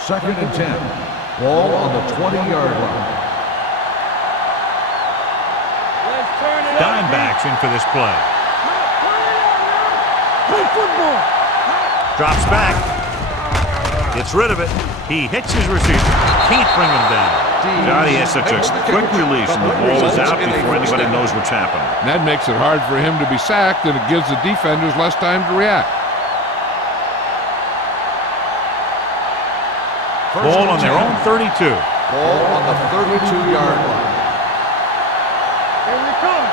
Second and 10. Ball on the 20-yard line. Let's turn it up. Dimebacks in for this play. Play football. Drops back. Gets rid of it. He hits his receiver. Can't bring him down. Johnny has such a quick release, and the ball is out before anybody knows what's happening. And that makes it hard for him to be sacked, and it gives the defenders less time to react. Ball on their own 32. Ball on the 32-yard line. Here we come.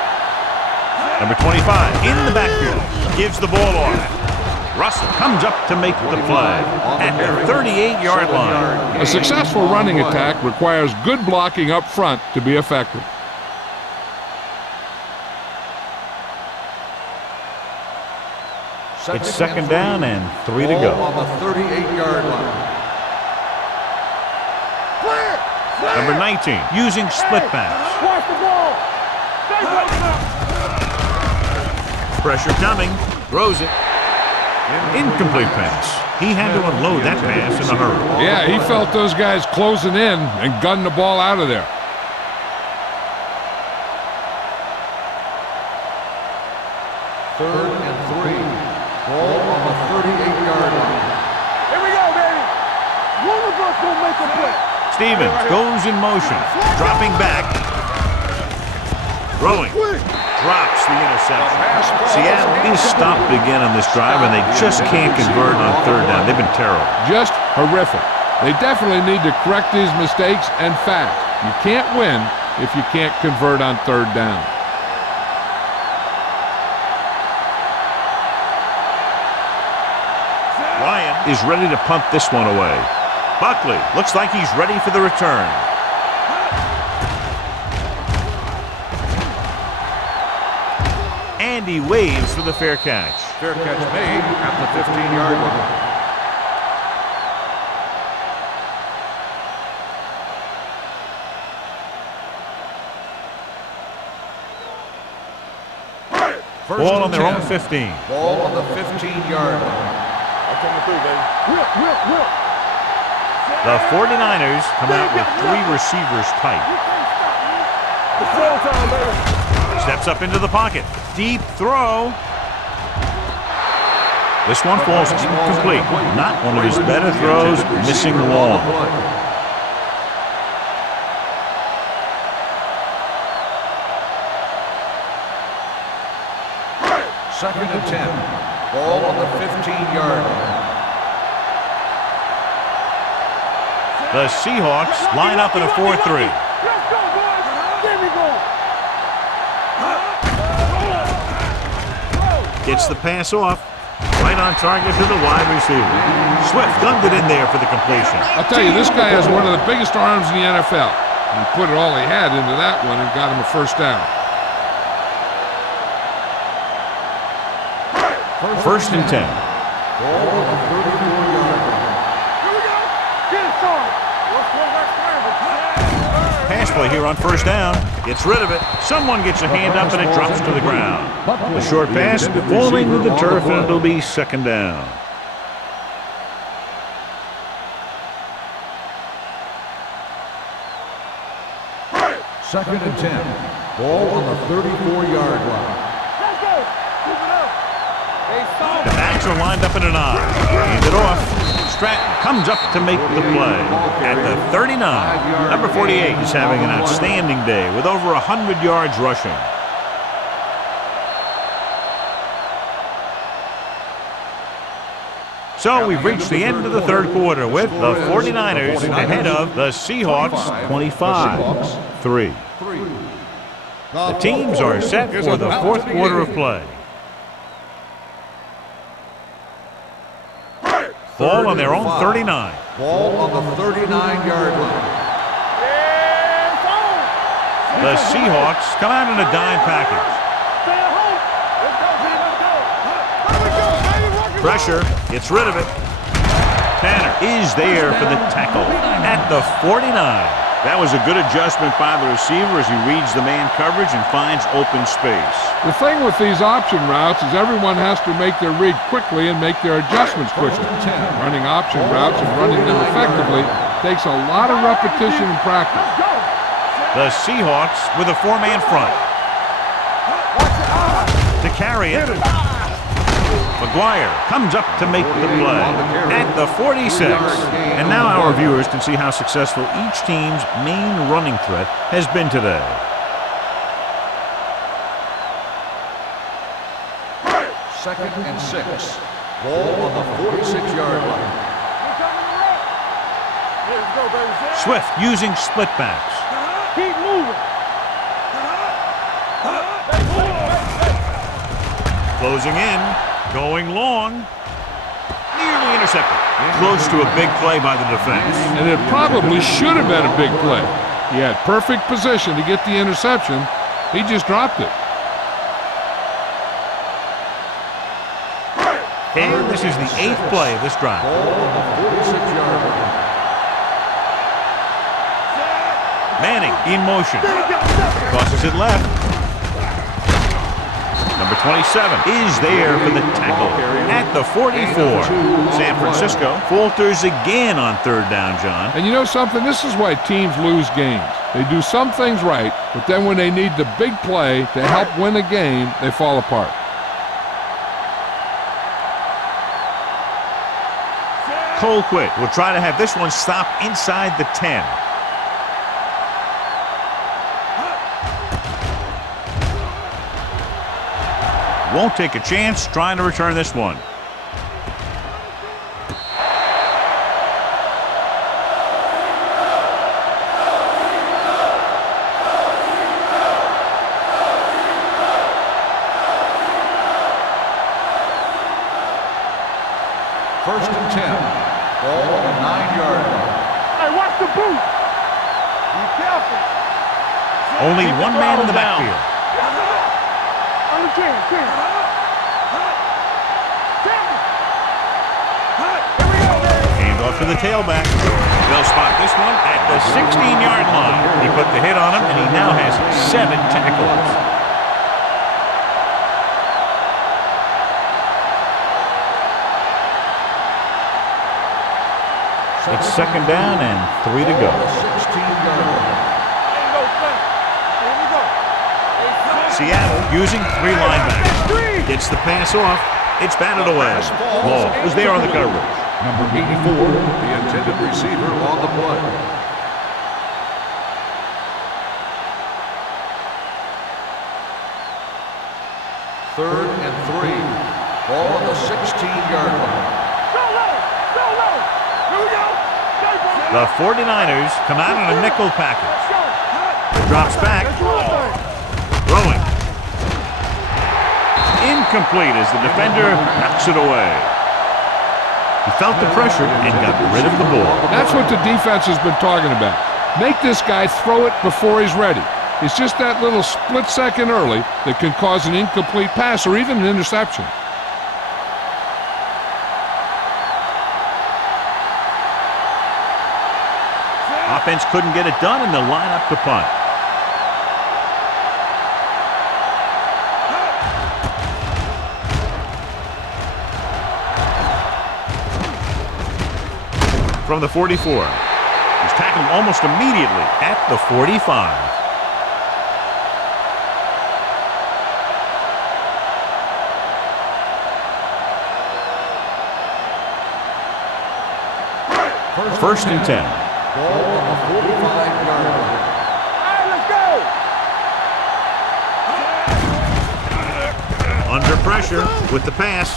Number 25 in the backfield. Gives the ball off. Russell comes up to make the play at the 38-yard line. A successful running attack requires good blocking up front to be effective. It's second down and 3 to go. On the 38-yard line. Number 19 using split backs. Watch the ball. Stay right now. Pressure coming. Throws it. Incomplete pass. He had to unload that pass in a hurry. Yeah, he felt those guys closing in and gunned the ball out of there. Third and 3. Ball on the 38-yard line. Here we go, baby. One of us gonna make a play. Stevens goes in motion. Dropping back. Throwing. Drops the interception. Seattle is stopped again on this drive, and they just can't convert on third down. They've been terrible. Just horrific. They definitely need to correct these mistakes, and fast. You can't win if you can't convert on third down. Ryan is ready to punt this one away. Buckley looks like he's ready for the return. And he waves for the fair catch. Fair catch made at the 15-yard line. Ball on their own 15. Ball on the 15-yard line. Coming through, baby. Whip. The 49ers come out with 3 receivers tight. It's showtime, baby. Steps up into the pocket. Deep throw. This one falls incomplete. Not one of his better throws, missing long. Second and 10. Ball on the 15-yard line. The Seahawks line up in a 4-3. Let's go, boys. There we go. Gets the pass off. Right on target to the wide receiver. Swift gunned it in there for the completion. I'll tell you, this guy has one of the biggest arms in the NFL. He put all he had into that one and got him a first down. First and 10. Ball on the 34-yard line. Here we go. Get it started. Let's go back scramble. Pass play here on first down. Gets rid of it. Someone gets a hand up and it drops to the ground. The short pass falling to the turf and it'll be second down. Second and 10. Ball on the 34-yard line. Let's go. Keep it up. Hey, stop. The backs are lined up in an I. Hand it off. Stratton comes up to make the play. At the 39, number 48 is having an outstanding day with over 100 yards rushing. So we've reached the end of the third quarter with the 49ers ahead of the Seahawks 25-3. The teams are set for the fourth quarter of play. Ball on their own 39. Ball on the 39-yard line. The Seahawks come out in a dime package. Pressure, gets rid of it. Tanner is there for the tackle at the 49. That was a good adjustment by the receiver as he reads the man coverage and finds open space. The thing with these option routes is everyone has to make their read quickly and make their adjustments quickly. Running option routes and running them effectively takes a lot of repetition and practice. The Seahawks with a 4-man front. To carry it. McGuire comes up to make the play at the 46. And now our viewers can see how successful each team's main running threat has been today. Second and 6. Ball on the 46-yard line. Swift using split backs. Keep moving. Closing in. Going long. Nearly intercepted. Close to a big play by the defense. And it probably should have been a big play. He had perfect position to get the interception. He just dropped it. And this is the 8th play of this drive. Ball on the 46-yard line. Manning in motion. Crosses it left. Number 27 is there for the tackle at the 44. San Francisco falters again on third down, John. And you know something? This is why teams lose games. They do some things right, but then when they need the big play to help win a game, they fall apart. Colquitt will try to have this one stop inside the 10. Won't take a chance trying to return this one. First and 10. Ball on the 9-yard line. Hey, watch the boot. Be careful. Only one man in the backfield. On the 10. Here we go, baby. Hand off to the tailback. They'll spot this one at the 16-yard line. He put the hit on him, and he now has 7 tackles. It's second down and 3 to go. 16-yard line. Seattle using 3 linebackers. Gets the pass off. It's batted away. Ball was there on the coverage. Number 84, the intended receiver on the play. Third and 3. Ball on the 16-yard line. The 49ers come out in a nickel package. Drops back. Throwing. Incomplete as the defender knocks it away. He felt the pressure and got rid of the ball. That's what the defense has been talking about. Make this guy throw it before he's ready. It's just that little split second early that can cause an incomplete pass or even an interception. Offense couldn't get it done, and they'll line up to punt. From the 44. He's tackled almost immediately at the 45. First and 10. Ball on the 45-yard line. Under pressure with the pass.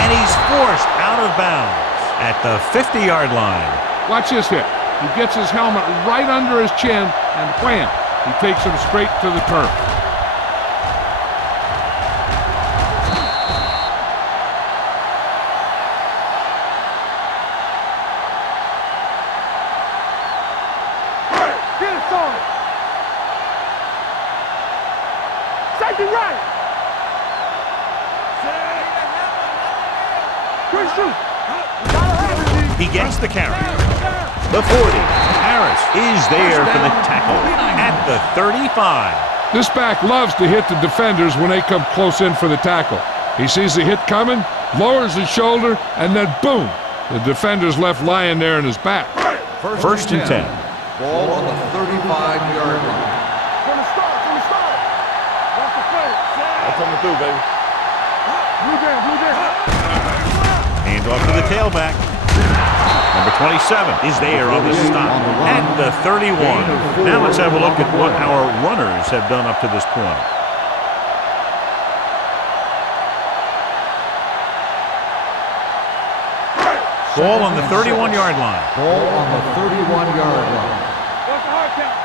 And he's forced out of bounds at the 50-yard line. Watch this hit. He gets his helmet right under his chin, and wham! He takes him straight to the turf. He gets the carry. The 40. Harris is there for the tackle at the 35. This back loves to hit the defenders when they come close in for the tackle. He sees the hit coming, lowers his shoulder, and then boom! The defender's left lying there in his back. First and 10. Ball on the 35-yard line. From the start. That's the play. I'm coming through, baby. Blue down. Hands off to the tailback. Number 27 is there on the stop at the 31. Now let's have a look at what our runners have done up to this point. Ball on the 31-yard line. Ball on the 31-yard line. What's the hard count?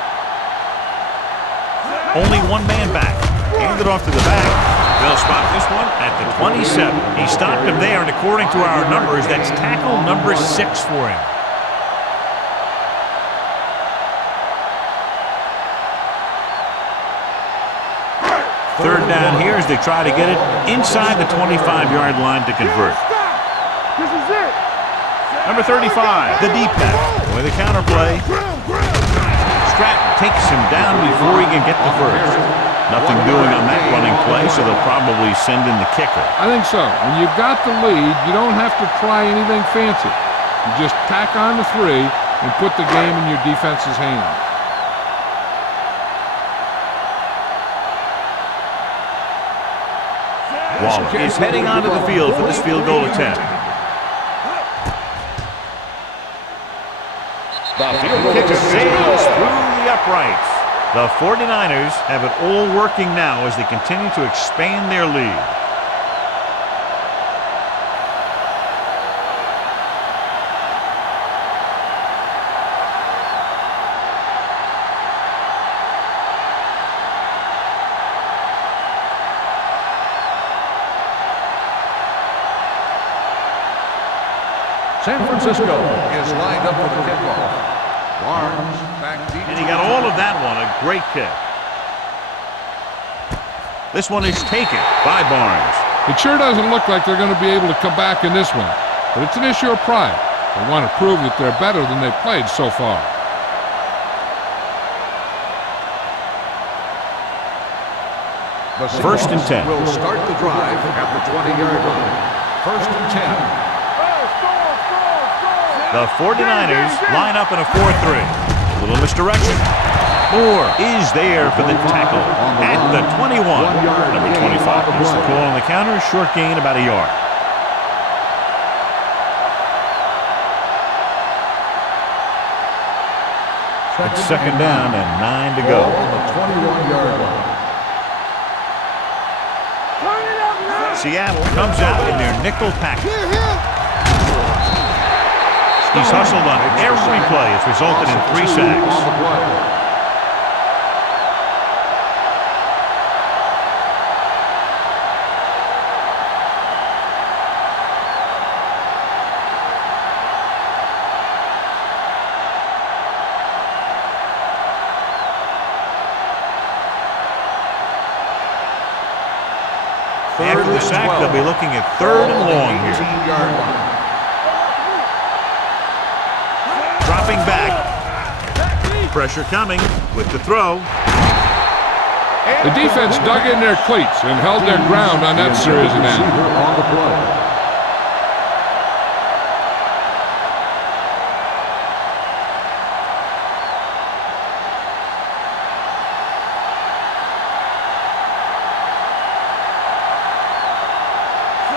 Only one man back. Handed off to the back. They'll spot this one at the 27. He stopped him there, and according to our numbers, that's tackle number 6 for him. Third down here as they try to get it inside the 25-yard line to convert. This is it. Number 35, the deep pass. With a counterplay. Stratton takes him down before he can get the first. Nothing doing on that running play, so they'll probably send in the kicker. I think so. When you've got the lead, you don't have to try anything fancy. You just tack on the 3 and put the game in your defense's hands. Waller is heading onto the field for this field goal attempt. The field goal kicker sails through the uprights. The 49ers have it all working now as they continue to expand their lead. San Francisco is lined up for the kickoff. Barnes back deep. And he got all of that one, a great kick. This one is taken by Barnes. It sure doesn't look like they're going to be able to come back in this one, but it's an issue of pride. They want to prove that they're better than they've played so far. The First and 10. will start the drive at the 20-yard line. First and 10. The 49ers line up in a 4-3. A little misdirection. Moore is there for the tackle at the 21. Number 25 gets the call on the counter. Short gain, about a yard. It's second down and 9 to go. On the 21-yard line. Seattle comes out in their nickel package. He's hustled on every play. It's resulted in 3 sacks. After the sack, they'll be looking at 3rd and long here. Dropping back. Pressure coming with the throw. The defense dug in their cleats and held their ground on that series of end. On the play.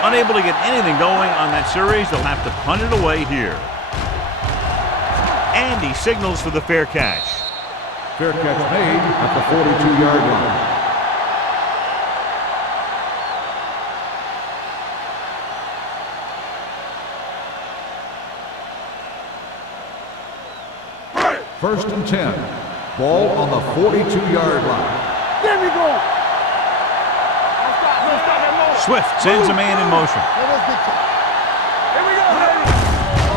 Unable to get anything going on that series, they'll have to punt it away here. And he signals for the fair catch. Fair catch made at the 42-yard line. First and 10. Ball on the 42-yard line. There we go. Swift sends a man in motion. Here we go, baby.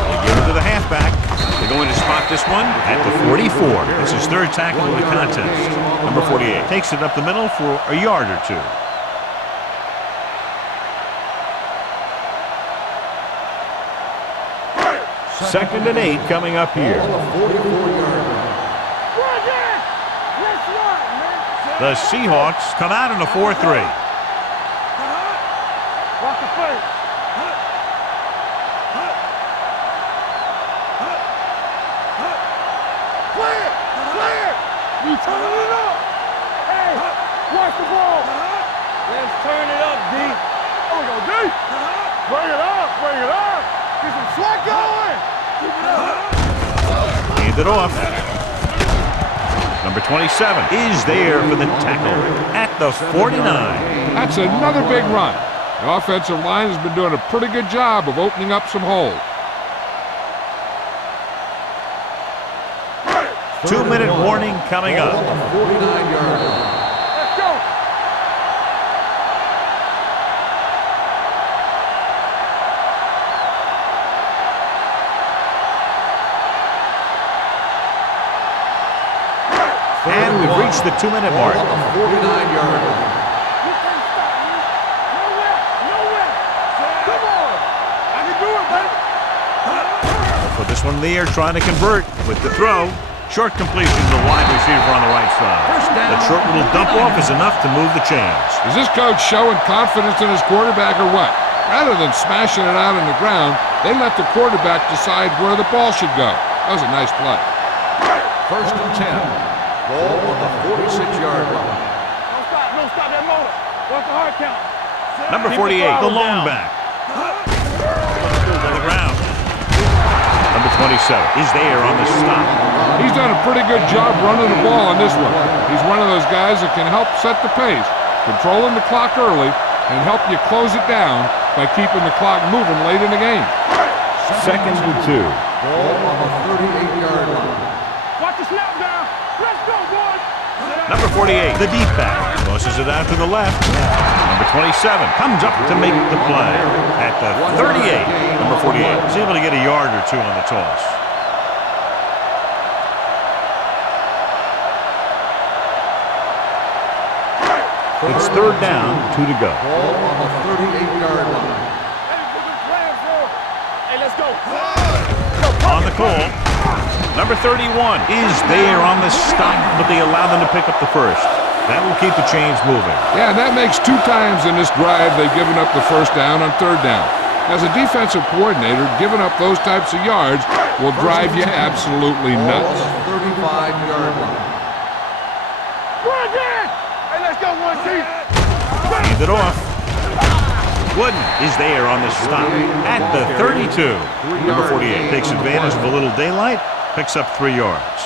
They give it to the halfback. They're going to spot this one at the 44. This is 3rd tackle of the contest. Number 48 takes it up the middle for a yard or 2. Second and 8 coming up here. The Seahawks come out in a 4-3. Watch the play. Clear! Clear! You turn it up! Hey! Watch the ball! Let's turn it up, D. There we go, D! Bring it up! Bring it up! Get some slack going! Keep it up! Hand it off. Number 27 is there for the tackle at the 49. That's another big run. The offensive line has been doing a pretty good job of opening up some holes. 2-minute warning coming up. 49-yard line. Let's go! And we've reached the 2-minute mark. On the 49-yard line. You can't stop me. Nowhere! Nowhere! Come on! I can do it, baby! They'll put this one in the air, trying to convert with the throw. Short completion to the wide receiver on the right side. That short little dump off is enough to move the chains. Is this coach showing confidence in his quarterback or what? Rather than smashing it out on the ground, they let the quarterback decide where the ball should go. That was a nice play. First and 10. Ball on the 46-yard line. Don't stop that motor. Watch the hard count. Number 48, the long back. To the ground. Number 27 is there on the stop. He's done a pretty good job running the ball on this one. He's one of those guys that can help set the pace, controlling the clock early, and help you close it down by keeping the clock moving late in the game. Second and 2. Ball on the 38-yard line. Watch the snap down. Let's go, boys. Number 48, the deep back. Tosses it out to the left. Number 27 comes up to make the play at the 38. Number 48 is able to get a yard or 2 on the toss. It's third down, 2 to go. Ball on the 38-yard line. Hey, let's go. On the call, number 31 is there on the stop, but they allow them to pick up the first. That will keep the chains moving. Yeah, and that makes 2 times in this drive they've given up the first down on third down. As a defensive coordinator, giving up those types of yards will drive you absolutely Ball nuts. on the 35-yard line. Run again. Hey, let's go, 1T. Hand it off. Wooden is there on the stop at the 32. Number 48 takes advantage of a little daylight, picks up 3 yards.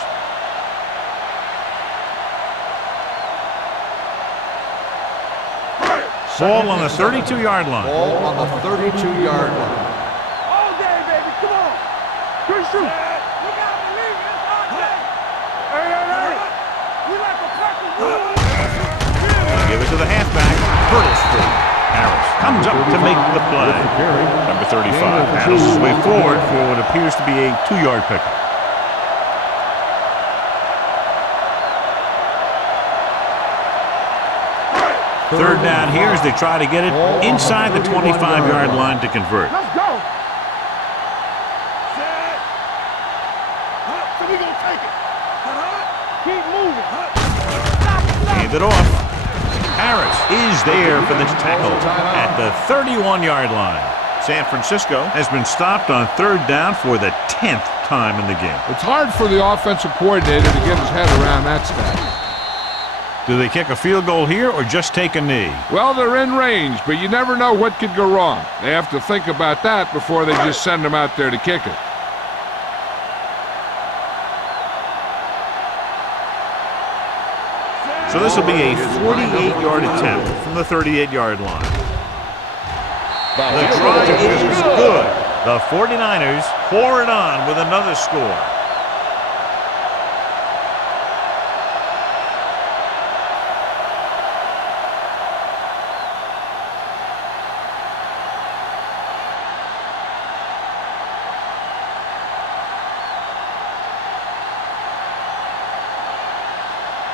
Ball on the 32-yard line. Ball on the 32-yard line. All day, baby. Come on. Good shoot. We got to believe it. It's our day. Hey. We like a practice rule. Give it to the halfback. Hurdles through. Harris comes up to make the play. Number 35 paddles his way forward for what appears to be a 2-yard pickup. Third down here as they try to get it inside the 25-yard line to convert. Let's go. Set. So we gonna take it. Keep moving. Hand it off. Harris is there for this tackle at the 31-yard line. San Francisco has been stopped on third down for the 10th time in the game. It's hard for the offensive coordinator to get his head around that stat. Do they kick a field goal here or just take a knee? Well, they're in range, but you never know what could go wrong. They have to think about that before they just send them out there to kick it. So this will be a 48-yard attempt from the 38-yard line. The try is good. The 49ers pour it on with another score.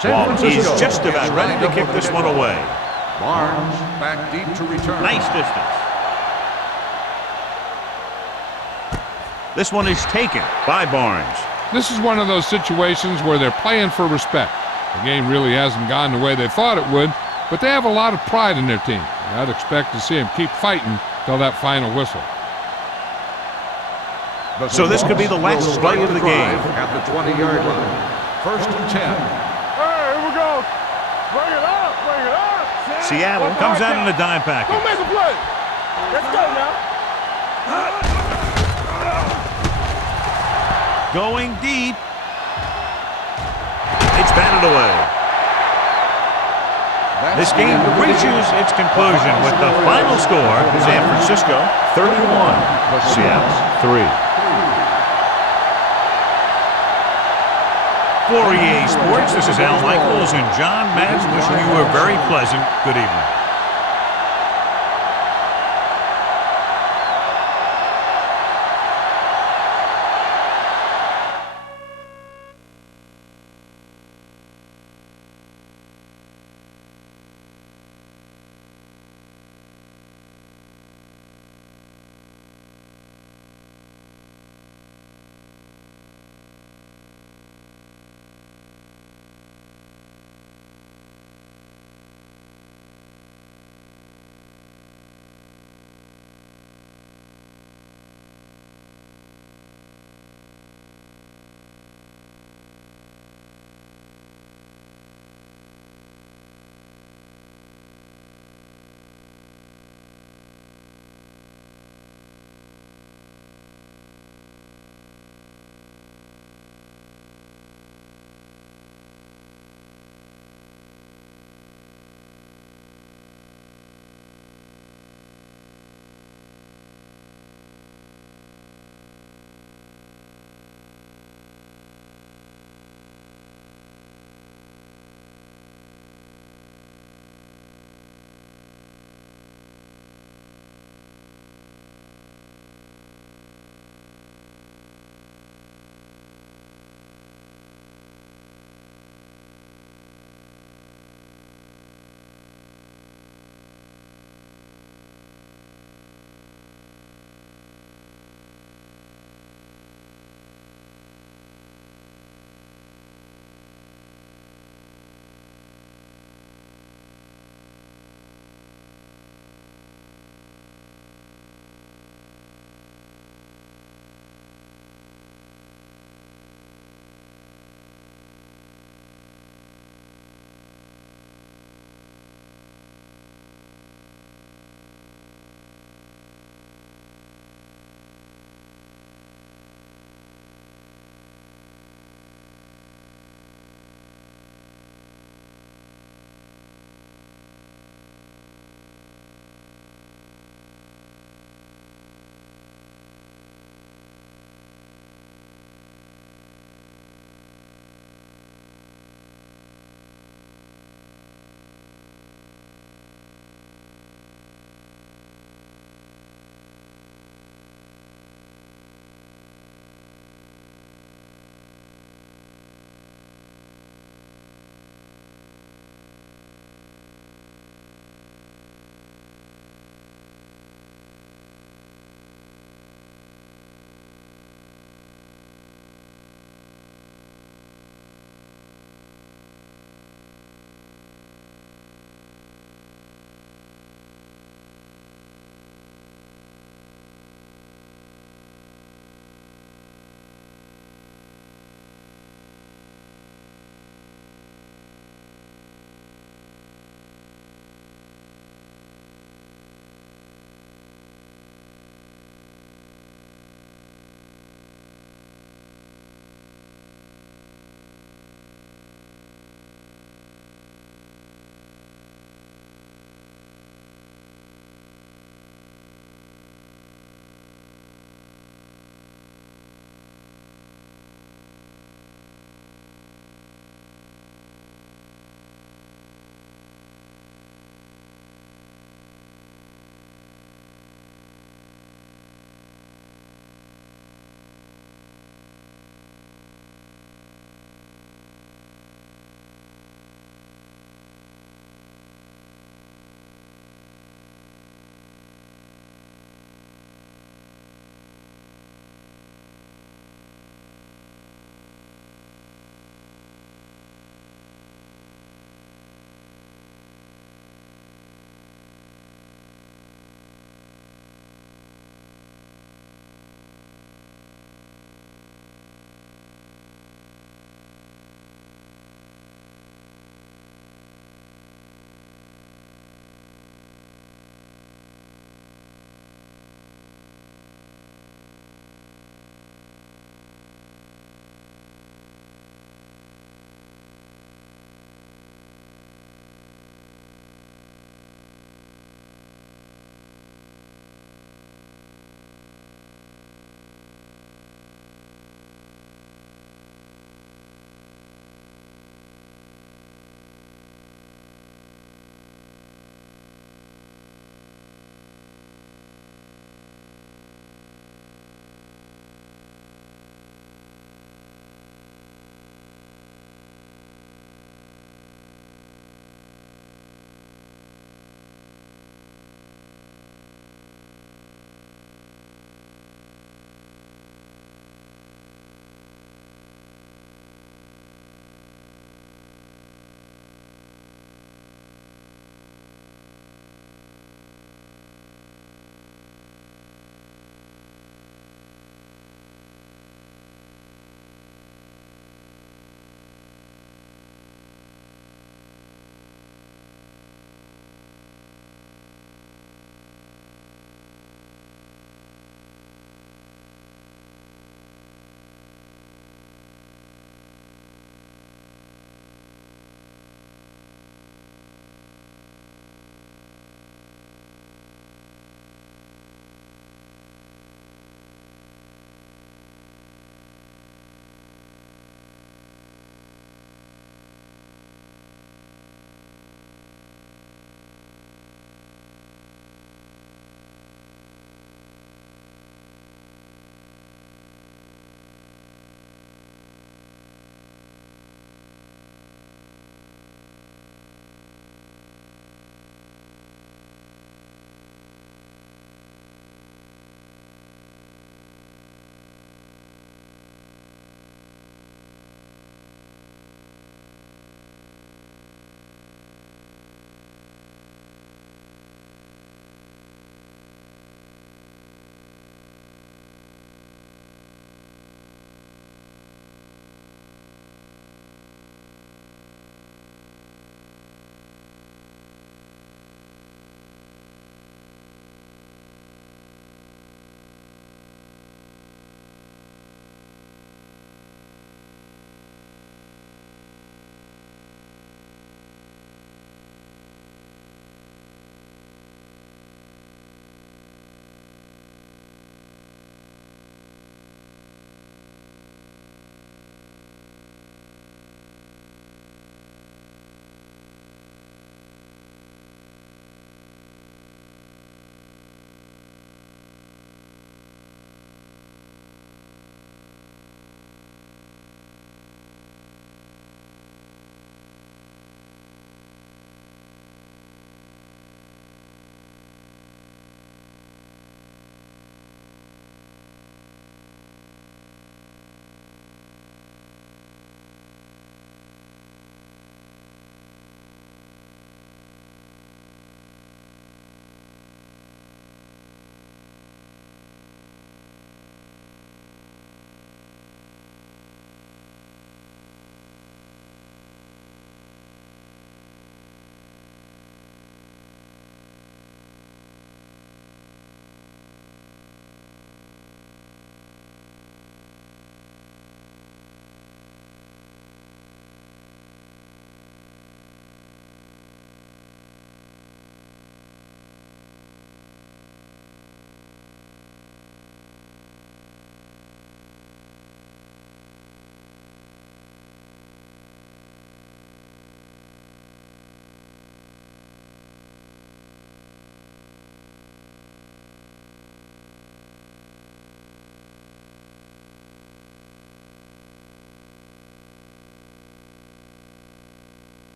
Ball is just about ready to kick this one away. Barnes back deep to return. Nice distance. This one is taken by Barnes. This is one of those situations where they're playing for respect. The game really hasn't gone the way they thought it would, but they have a lot of pride in their team. I'd expect to see them keep fighting till that final whistle. So this could be the last play of the game. At the 20-yard line. First and 10. Hey, here we go. Bring it up. Bring it up. Seattle comes out in a dime package. Go make a play. Let's go now. Going deep. It's batted away. This game reaches its conclusion with the final score, San Francisco 31, Seattle 3. For EA Sports, this is Al Michaels and John Madden wishing you a very pleasant good evening.